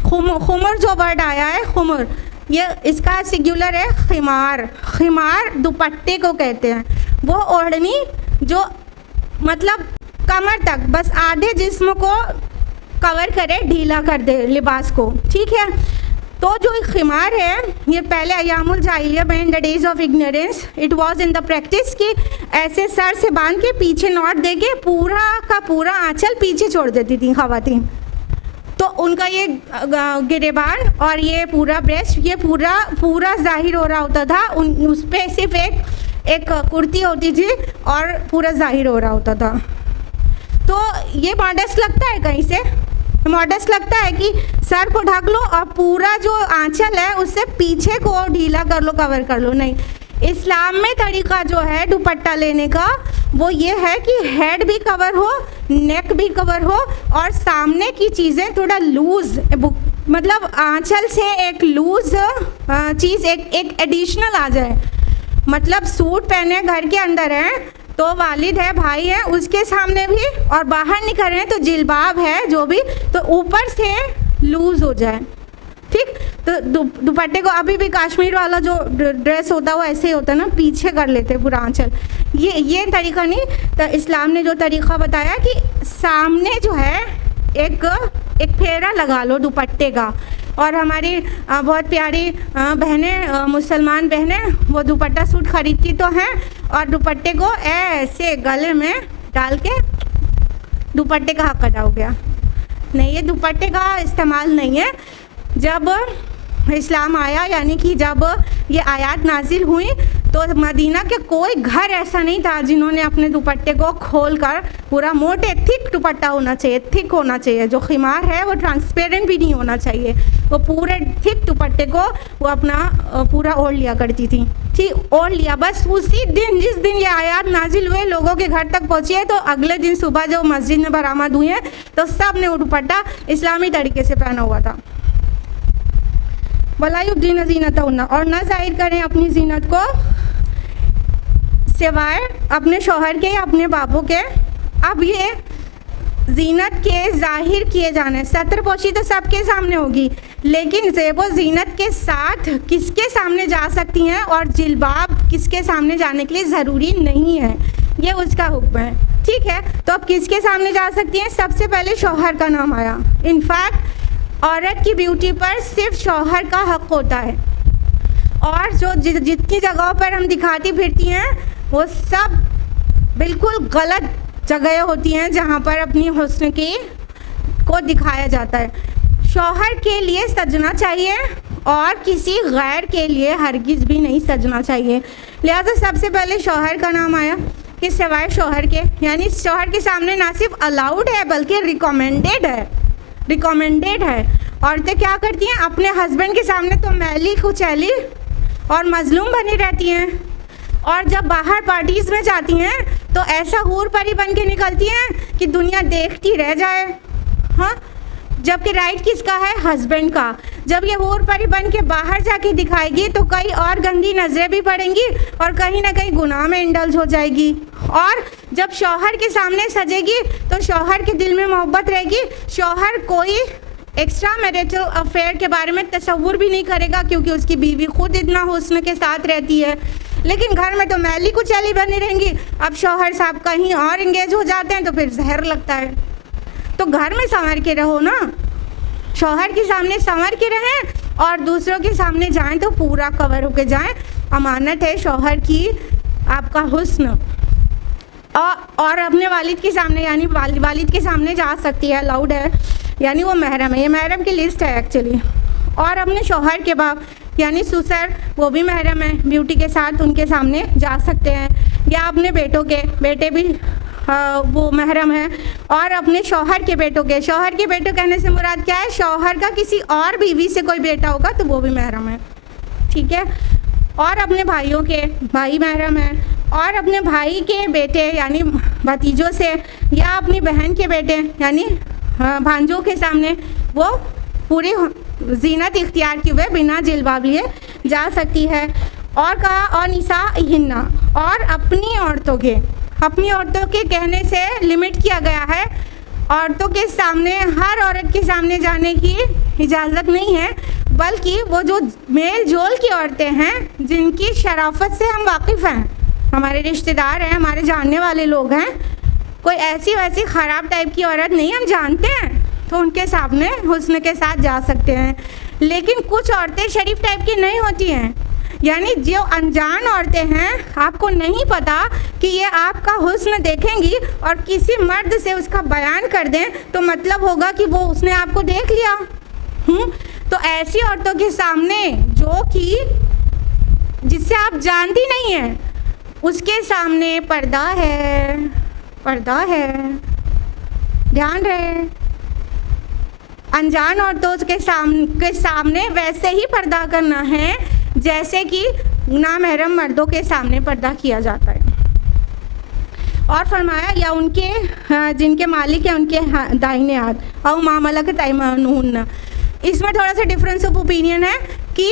खुमर जो वर्ड आया है, खुमर, ये इसका सिंगुलर है खिमार। खिमार दुपट्टे को कहते हैं, वो ओढ़नी जो मतलब कमर तक बस आधे जिस्म को कवर करे, ढीला कर दे लिबास को, ठीक है। तो जो खिमार है ये पहले अयामुल जाहिलिया में, in the days of ignorance, it was in the practice कि ऐसे सर से बांध के पीछे नॉट दे के पूरा का पूरा आंचल पीछे छोड़ देती थी ख़वातीन। तो उनका ये गिरेबान और ये पूरा ब्रेस्ट ये पूरा जाहिर हो रहा होता था। उस पर सिर्फ एक कुर्ती होती थी और पूरा जाहिर हो रहा होता था। तो ये मॉडेस्ट लगता है, कहीं से मॉडेस्ट लगता है कि सर को ढक लो और पूरा जो आंचल है उससे पीछे को ढीला कर लो, कवर कर लो। नहीं, इस्लाम में तरीका जो है दुपट्टा लेने का वो ये है कि हेड भी कवर हो, नेक भी कवर हो और सामने की चीज़ें थोड़ा लूज, मतलब आंचल से एक लूज चीज़ एक एडिशनल आ जाए। मतलब सूट पहने घर के अंदर हैं तो वालिद है, भाई है, उसके सामने भी, और बाहर निकल रहे हैं तो जिल्बाब है जो भी, तो ऊपर से लूज हो जाए, ठीक। तो दुपट्टे को अभी भी कश्मीर वाला जो ड्रेस होता है वो ऐसे ही होता है ना, पीछे कर लेते पूरा आंचल। ये तरीका नहीं, तो इस्लाम ने जो तरीका बताया कि सामने जो है एक फेरा लगा लो दुपट्टे का। और हमारी बहुत प्यारी बहनें, मुसलमान बहनें, वो दुपट्टा सूट खरीदती तो हैं और दुपट्टे को ऐसे गले में डाल के दुपट्टे का हक अदा हो गया। नहीं, ये दुपट्टे का इस्तेमाल नहीं है। जब इस्लाम आया, यानी कि जब ये आयत नाजिल हुई, तो मदीना के कोई घर ऐसा नहीं था जिन्होंने अपने दुपट्टे को खोल कर, पूरा मोटे थिक दुपट्टा होना चाहिए, थिक होना चाहिए। जो खिमार है वो ट्रांसपेरेंट भी नहीं होना चाहिए, वो पूरे थिक दुपट्टे को वो अपना पूरा ओढ़ लिया करती थी, ठीक, ओढ़ लिया। बस उसी दिन, जिस दिन ये आयत नाजिल हुए, लोगों के घर तक पहुँची है, तो अगले दिन सुबह जो मस्जिद में बरामद हुए हैं तो सब ने वो दुपट्टा इस्लामी तरीके से पहना हुआ था। वलायुब्दीना ज़ीनतहुन्ना, और न जाहिर करें अपनी जीनत को सिवाय अपने शौहर के या अपने बापों के। अब ये जीनत के जाहिर किए जाने, सत्रपोशी तो सबके सामने होगी, लेकिन ज़ेबो जीनत के साथ किसके सामने जा सकती हैं और जिल्बाब किसके सामने जाने के लिए ज़रूरी नहीं है, ये उसका हुक्म है, ठीक है। तो अब किसके सामने जा सकती हैं? सबसे पहले शौहर का नाम आया। इनफैक्ट औरत की ब्यूटी पर सिर्फ शौहर का हक होता है, और जो जितनी जगहों पर हम दिखाती फिरती हैं वो सब बिल्कुल गलत जगह होती हैं जहाँ पर अपनी हुस्न की को दिखाया जाता है। शौहर के लिए सजना चाहिए और किसी गैर के लिए हरगिज़ भी नहीं सजना चाहिए। लिहाजा सबसे पहले शौहर का नाम आया कि सिवाय शौहर के, यानी शौहर के सामने ना सिर्फ अलाउड है बल्कि रिकमेंडेड है। औरतें क्या करती हैं? अपने हस्बैंड के सामने तो मैली कुचैली और मजलूम बनी रहती हैं, और जब बाहर पार्टीज़ में जाती हैं तो ऐसा हूर परी बन के निकलती हैं कि दुनिया देखती रह जाए। हाँ, जबकि राइट किसका है? हस्बैंड का। जब ये हूर परी बन के बाहर जाके दिखाएगी तो कई और गंदी नज़रें भी पड़ेंगी और कहीं ना कहीं गुनाह में इंडल्ज हो जाएगी। और जब शौहर के सामने सजेगी तो शौहर के दिल में मोहब्बत रहेगी, शौहर कोई एक्स्ट्रा मैरिटल अफेयर के बारे में तसव्वुर भी नहीं करेगा क्योंकि उसकी बीवी खुद इतना हुस्न के साथ रहती है। लेकिन घर में तो मैली कुचैली बनी रहेंगी। अब शौहर साहब कहीं और इंगेज हो जाते हैं तो फिर जहर लगता है। तो घर में संवर के रहो ना, शौहर के सामने संवर के रहें और दूसरों के सामने जाएं तो पूरा कवर होके जाएं। अमानत है शौहर की आपका हुस्न। और अपने वालिद के सामने, यानी वालिद के सामने जा सकती है, अलाउड है, यानी वो महरम है। ये महरम की लिस्ट है एक्चुअली। और अपने शौहर के बाप यानी ससुर, वो भी महरम है, ब्यूटी के साथ उनके सामने जा सकते हैं। या अपने बेटों के बेटे भी वो महरम है। और अपने शौहर के बेटों के, शौहर के बेटों कहने से मुराद क्या है? शौहर का किसी और बीवी से कोई बेटा होगा तो वो भी महरम है, ठीक है। और अपने भाइयों के भाई महरम है। और अपने भाई के बेटे यानी भतीजों से, या अपनी बहन के बेटे यानी भांजों के सामने वो पूरी जीनत इख्तियार किए हुए बिना जिल्बाब लिए जा सकती है। और कहा और निसा हिन्ना, और अपनी औरतों के कहने से लिमिट किया गया है। औरतों के सामने, हर औरत के सामने जाने की इजाज़त नहीं है, बल्कि वो जो मेल जोल की औरतें हैं जिनकी शराफत से हम वाकिफ़ हैं, हमारे रिश्तेदार हैं, हमारे जानने वाले लोग हैं, कोई ऐसी वैसी ख़राब टाइप की औरत नहीं हम जानते हैं, तो उनके सामने हुस्न के साथ जा सकते हैं। लेकिन कुछ औरतें शरीफ टाइप की नहीं होती हैं, यानी जो अनजान औरतें हैं, आपको नहीं पता कि ये आपका हुस्न देखेंगी और किसी मर्द से उसका बयान कर दें तो मतलब होगा कि वो उसने आपको देख लिया। तो ऐसी औरतों के सामने जो कि जिससे आप जानती नहीं हैं, उसके सामने पर्दा है, ध्यान रहे। अनजान औरतों के सामने वैसे ही पर्दा करना है जैसे कि नामहरम मर्दों के सामने पर्दा किया जाता है। और फरमाया या उनके जिनके मालिक है उनके दाहिने हाथ, और मामला के तैमानुन। इसमें थोड़ा सा डिफरेंस ऑफ ओपिनियन है कि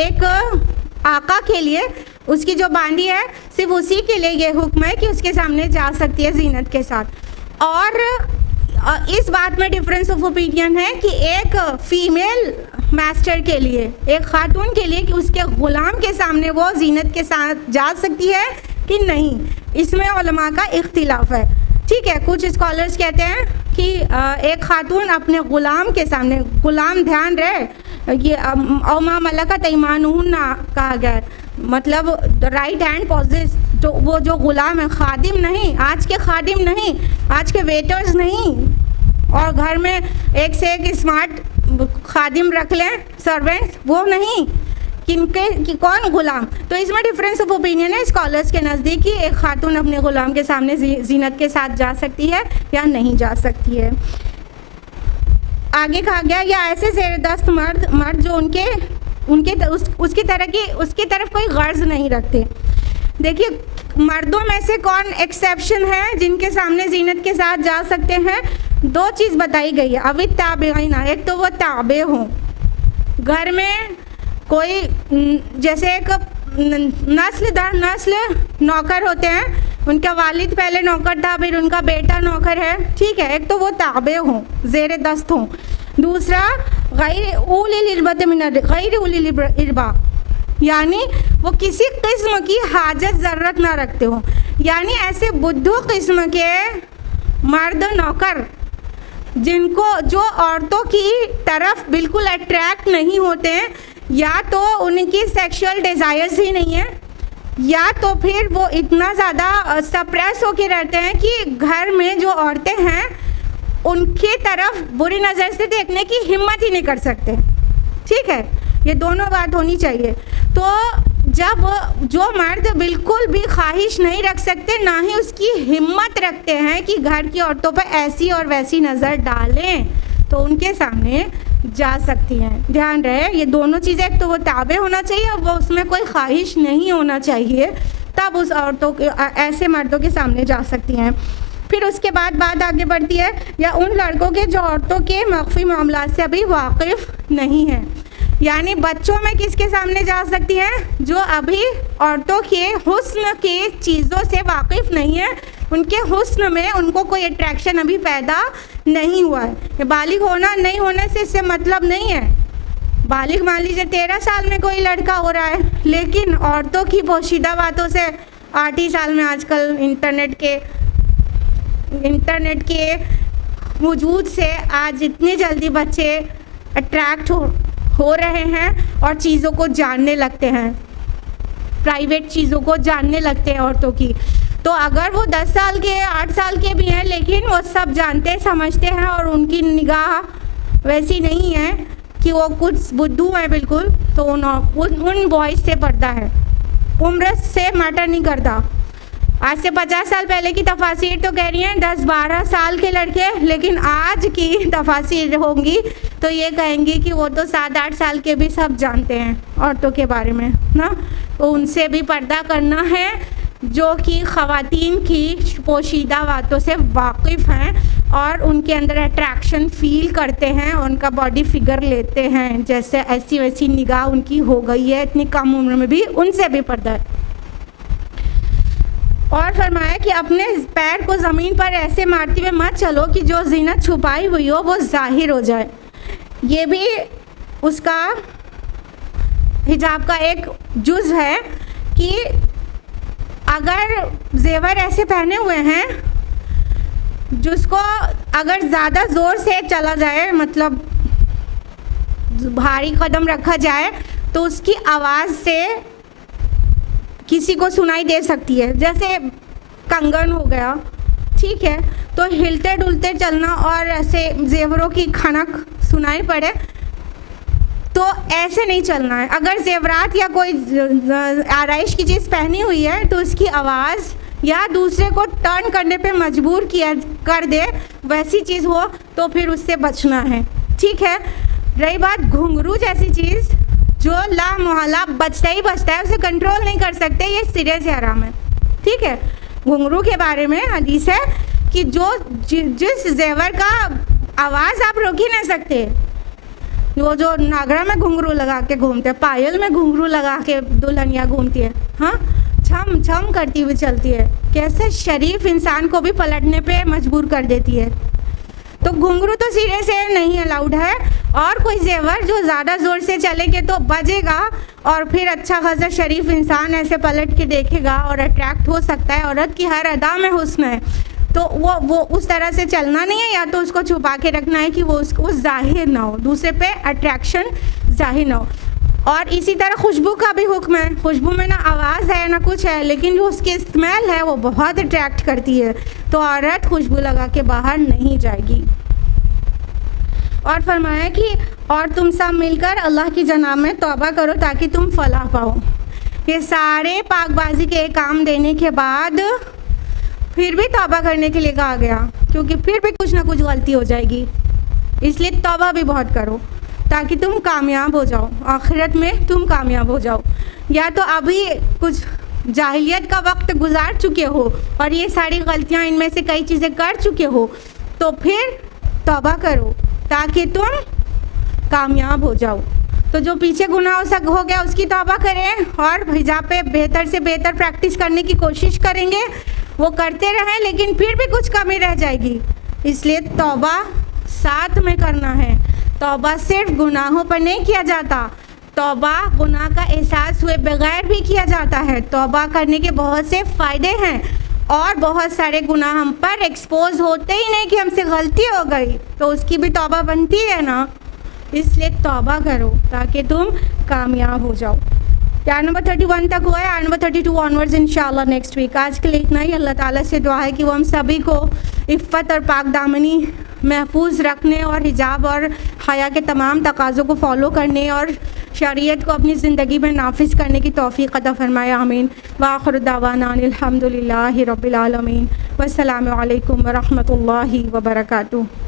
एक आका के लिए उसकी जो बांडी है सिर्फ उसी के लिए ये हुक्म है कि उसके सामने जा सकती है जीनत के साथ। और इस बात में डिफरेंस ऑफ ओपिनियन है कि एक फीमेल मास्टर के लिए, एक खातून के लिए, कि उसके ग़ुलाम के सामने वो जीनत के साथ जा सकती है कि नहीं, इसमें उलमा का इख्तिलाफ है। ठीक है, कुछ स्कॉलर्स कहते हैं कि एक खातून अपने ग़ुलाम के सामने, ग़ुलाम ध्यान रहे ये औमा मलका तैमानुन कहा गया, मतलब राइट हैंड पॉजिस, तो वो जो ग़ुलाम है, खादिम नहीं, आज के खादिम नहीं, आज के वेटर्स नहीं, और घर में एक से एक स्मार्ट खादिम रख लें, सर्वेंट्स, वो नहीं, कि कौन ग़ुलाम। तो इसमें डिफरेंस ऑफ ओपिनियन है स्कॉलर्स के नज़दीक कि एक खातून अपने ग़ुलाम के सामने जीनत के साथ जा सकती है या नहीं जा सकती है। आगे कहा गया या ऐसे ज़ेरदस्त मर्द जो उसकी तरफ कोई गर्ज नहीं रखते। देखिए, मर्दों में से कौन एक्सेप्शन है जिनके सामने जीनत के साथ जा सकते हैं? दो चीज़ बताई गई है। अभी ताबेईना, एक तो वो ताबे हों, घर में कोई जैसे एक नस्ल दर नस्ल नौकर होते हैं, उनका वालिद पहले नौकर था, फिर उनका बेटा नौकर है, ठीक है, एक तो वो ताबे हों, ज़ेर दस्त हों। दूसरा गैर उलिल इरबा, यानी वो किसी किस्म की हाजत ज़रूरत ना रखते हो, यानी ऐसे बुद्धू किस्म के मर्द नौकर जो औरतों की तरफ बिल्कुल अट्रैक्ट नहीं होते हैं, या तो उनकी सेक्सुअल डिज़ायर्स ही नहीं है, या तो फिर वो इतना ज़्यादा सप्रेस होके रहते हैं कि घर में जो औरतें हैं उनकी तरफ बुरी नज़र से देखने की हिम्मत ही नहीं कर सकते। ठीक है, ये दोनों बात होनी चाहिए। तो जब जो मर्द बिल्कुल भी ख्वाहिश नहीं रख सकते, ना ही उसकी हिम्मत रखते हैं कि घर की औरतों पर ऐसी और वैसी नज़र डालें, तो उनके सामने जा सकती हैं। ध्यान रहे, ये दोनों चीज़ें, एक तो वो ताबे होना चाहिए और वो उसमें कोई ख्वाहिश नहीं होना चाहिए, तब उस औरतों के ऐसे मर्दों के सामने जा सकती हैं। फिर उसके बाद बात आगे बढ़ती है या उन लड़कों के जो औरतों के मख्फी मामला से अभी वाकिफ़ नहीं हैं, यानी बच्चों में किसके सामने जा सकती हैं? जो अभी औरतों के हुस्न के चीज़ों से वाकिफ़ नहीं है, उनके हुस्न में उनको कोई अट्रैक्शन अभी पैदा नहीं हुआ है। बालिग होना नहीं होने से इससे मतलब नहीं है। बालिग मान लीजिए 13 साल में कोई लड़का हो रहा है, लेकिन औरतों की पोशीदा बातों से 8 ही साल में आजकल इंटरनेट के वजूद से आज इतनी जल्दी बच्चे अट्रैक्ट हो रहे हैं और चीज़ों को जानने लगते हैं, प्राइवेट चीज़ों को जानने लगते हैं औरतों की। तो अगर वो 10 साल के 8 साल के भी हैं, लेकिन वो सब जानते समझते हैं और उनकी निगाह वैसी नहीं है कि वो कुछ बुद्धू है बिल्कुल, तो उन बॉयज़ से पर्दा है, उम्र से मैटर नहीं करता। आज से 50 साल पहले की तफासिर तो कह रही हैं 10-12 साल के लड़के, लेकिन आज की तफासिर होंगी तो ये कहेंगी कि वो तो 7-8 साल के भी सब जानते हैं औरतों के बारे में ना। तो उनसे भी पर्दा करना है जो कि ख़वातीन की पोशीदा बातों से वाकिफ़ हैं और उनके अंदर अट्रैक्शन फील करते हैं, उनका बॉडी फिगर लेते हैं, जैसे ऐसी वैसी निगाह उनकी हो गई है इतनी कम उम्र में भी, उनसे भी पर्दा है। और फरमाया कि अपने पैर को ज़मीन पर ऐसे मारते हुए मत चलो कि जो ज़ीनत छुपाई हुई हो वो ज़ाहिर हो जाए। ये भी उसका हिजाब का एक जुज़ है कि अगर जेवर ऐसे पहने हुए हैं जिसको अगर ज़्यादा ज़ोर से चला जाए, मतलब भारी कदम रखा जाए, तो उसकी आवाज़ से किसी को सुनाई दे सकती है। जैसे कंगन हो गया, ठीक है, तो हिलते डुलते चलना और ऐसे जेवरों की खनक सुनाई पड़े तो ऐसे नहीं चलना है। अगर जेवरात या कोई आराइश की चीज़ पहनी हुई है तो उसकी आवाज़ या दूसरे को टर्न करने पे मजबूर कर दे, वैसी चीज़ हो तो फिर उससे बचना है, ठीक है। रही बात घुंघरू जैसी चीज़ जो ला मोहल्ला बचता ही बचता है, उसे कंट्रोल नहीं कर सकते, ये सिरे से हराम है, ठीक है। घुंघरू के बारे में हदीस है कि जिस जेवर का आवाज़ आप रोक ही नहीं सकते, वो जो नागरा में घुंघरू लगा के घूमते हैं, पायल में घुंघरू लगा के दुल्हनिया घूमती है, हाँ, छम छम करती हुई चलती है, कैसे शरीफ इंसान को भी पलटने पे मजबूर कर देती है। तो घुंघरू तो सिरे से नहीं अलाउड है, और कोई जेवर जो ज़्यादा ज़ोर से चलेंगे तो बजेगा और फिर अच्छा खासा शरीफ इंसान ऐसे पलट के देखेगा और अट्रैक्ट हो सकता है। औरत की हर अदा में हुस्न है, तो वो उस तरह से चलना नहीं है, या तो उसको छुपा के रखना है कि वो उसको ज़ाहिर ना हो, दूसरे पे अट्रैक्शन ज़ाहिर ना हो। और इसी तरह खुशबू का भी हुक्म है। खुशबू में ना आवाज़ है ना कुछ है, लेकिन जो उसकी स्मेल है वो बहुत अट्रैक्ट करती है, तो औरत खुशबू लगा के बाहर नहीं जाएगी। और फरमाया कि और तुम सब मिलकर अल्लाह की जनाब में तौबा करो ताकि तुम फलाह पाओ। ये सारे पाकबाजी के काम देने के बाद फिर भी तौबा करने के लिए कहा गया, क्योंकि फिर भी कुछ ना कुछ गलती हो जाएगी, इसलिए तौबा भी बहुत करो ताकि तुम कामयाब हो जाओ, आखिरत में तुम कामयाब हो जाओ। या तो अभी कुछ जाहिलियत का वक्त गुजार चुके हो और ये सारी गलतियाँ, इनमें से कई चीज़ें कर चुके हो, तो फिर तौबा करो ताकि तुम कामयाब हो जाओ। तो जो पीछे गुनाह हो गया उसकी तौबा करें और हिजाब पे बेहतर से बेहतर प्रैक्टिस करने की कोशिश करेंगे, वो करते रहें, लेकिन फिर भी कुछ कमी रह जाएगी, इसलिए तौबा साथ में करना है। तौबा सिर्फ गुनाहों पर नहीं किया जाता, तौबा गुनाह का एहसास हुए बगैर भी किया जाता है। तौबा करने के बहुत से फ़ायदे हैं और बहुत सारे गुनाह हम पर एक्सपोज होते ही नहीं कि हमसे गलती हो गई, तो उसकी भी तौबा बनती है ना, इसलिए तौबा करो ताकि तुम कामयाब हो जाओ। यार नंबर 31 तक हुआ है, यार नंबर 32 ऑनवर्ड्स इंशाल्लाह नेक्स्ट वीक। आज के लिए इतना ही। अल्लाह ताला से दुआ है कि वो हम सभी को इफ़्फ़त और पाक दामनी महफूज रखने और हिजाब और हया के तमाम तकाज़ों को फॉलो करने और शरीयत को अपनी ज़िंदगी में नाफिज करने की तौफ़ीक़ अता फ़रमाए, आमीन। व आखिर दावाना अनिल हम्दुलिल्लाहि रब्बिल आलमीन। वस्सलामु अलैकुम व रहमतुल्लाहि व बरकातुहू।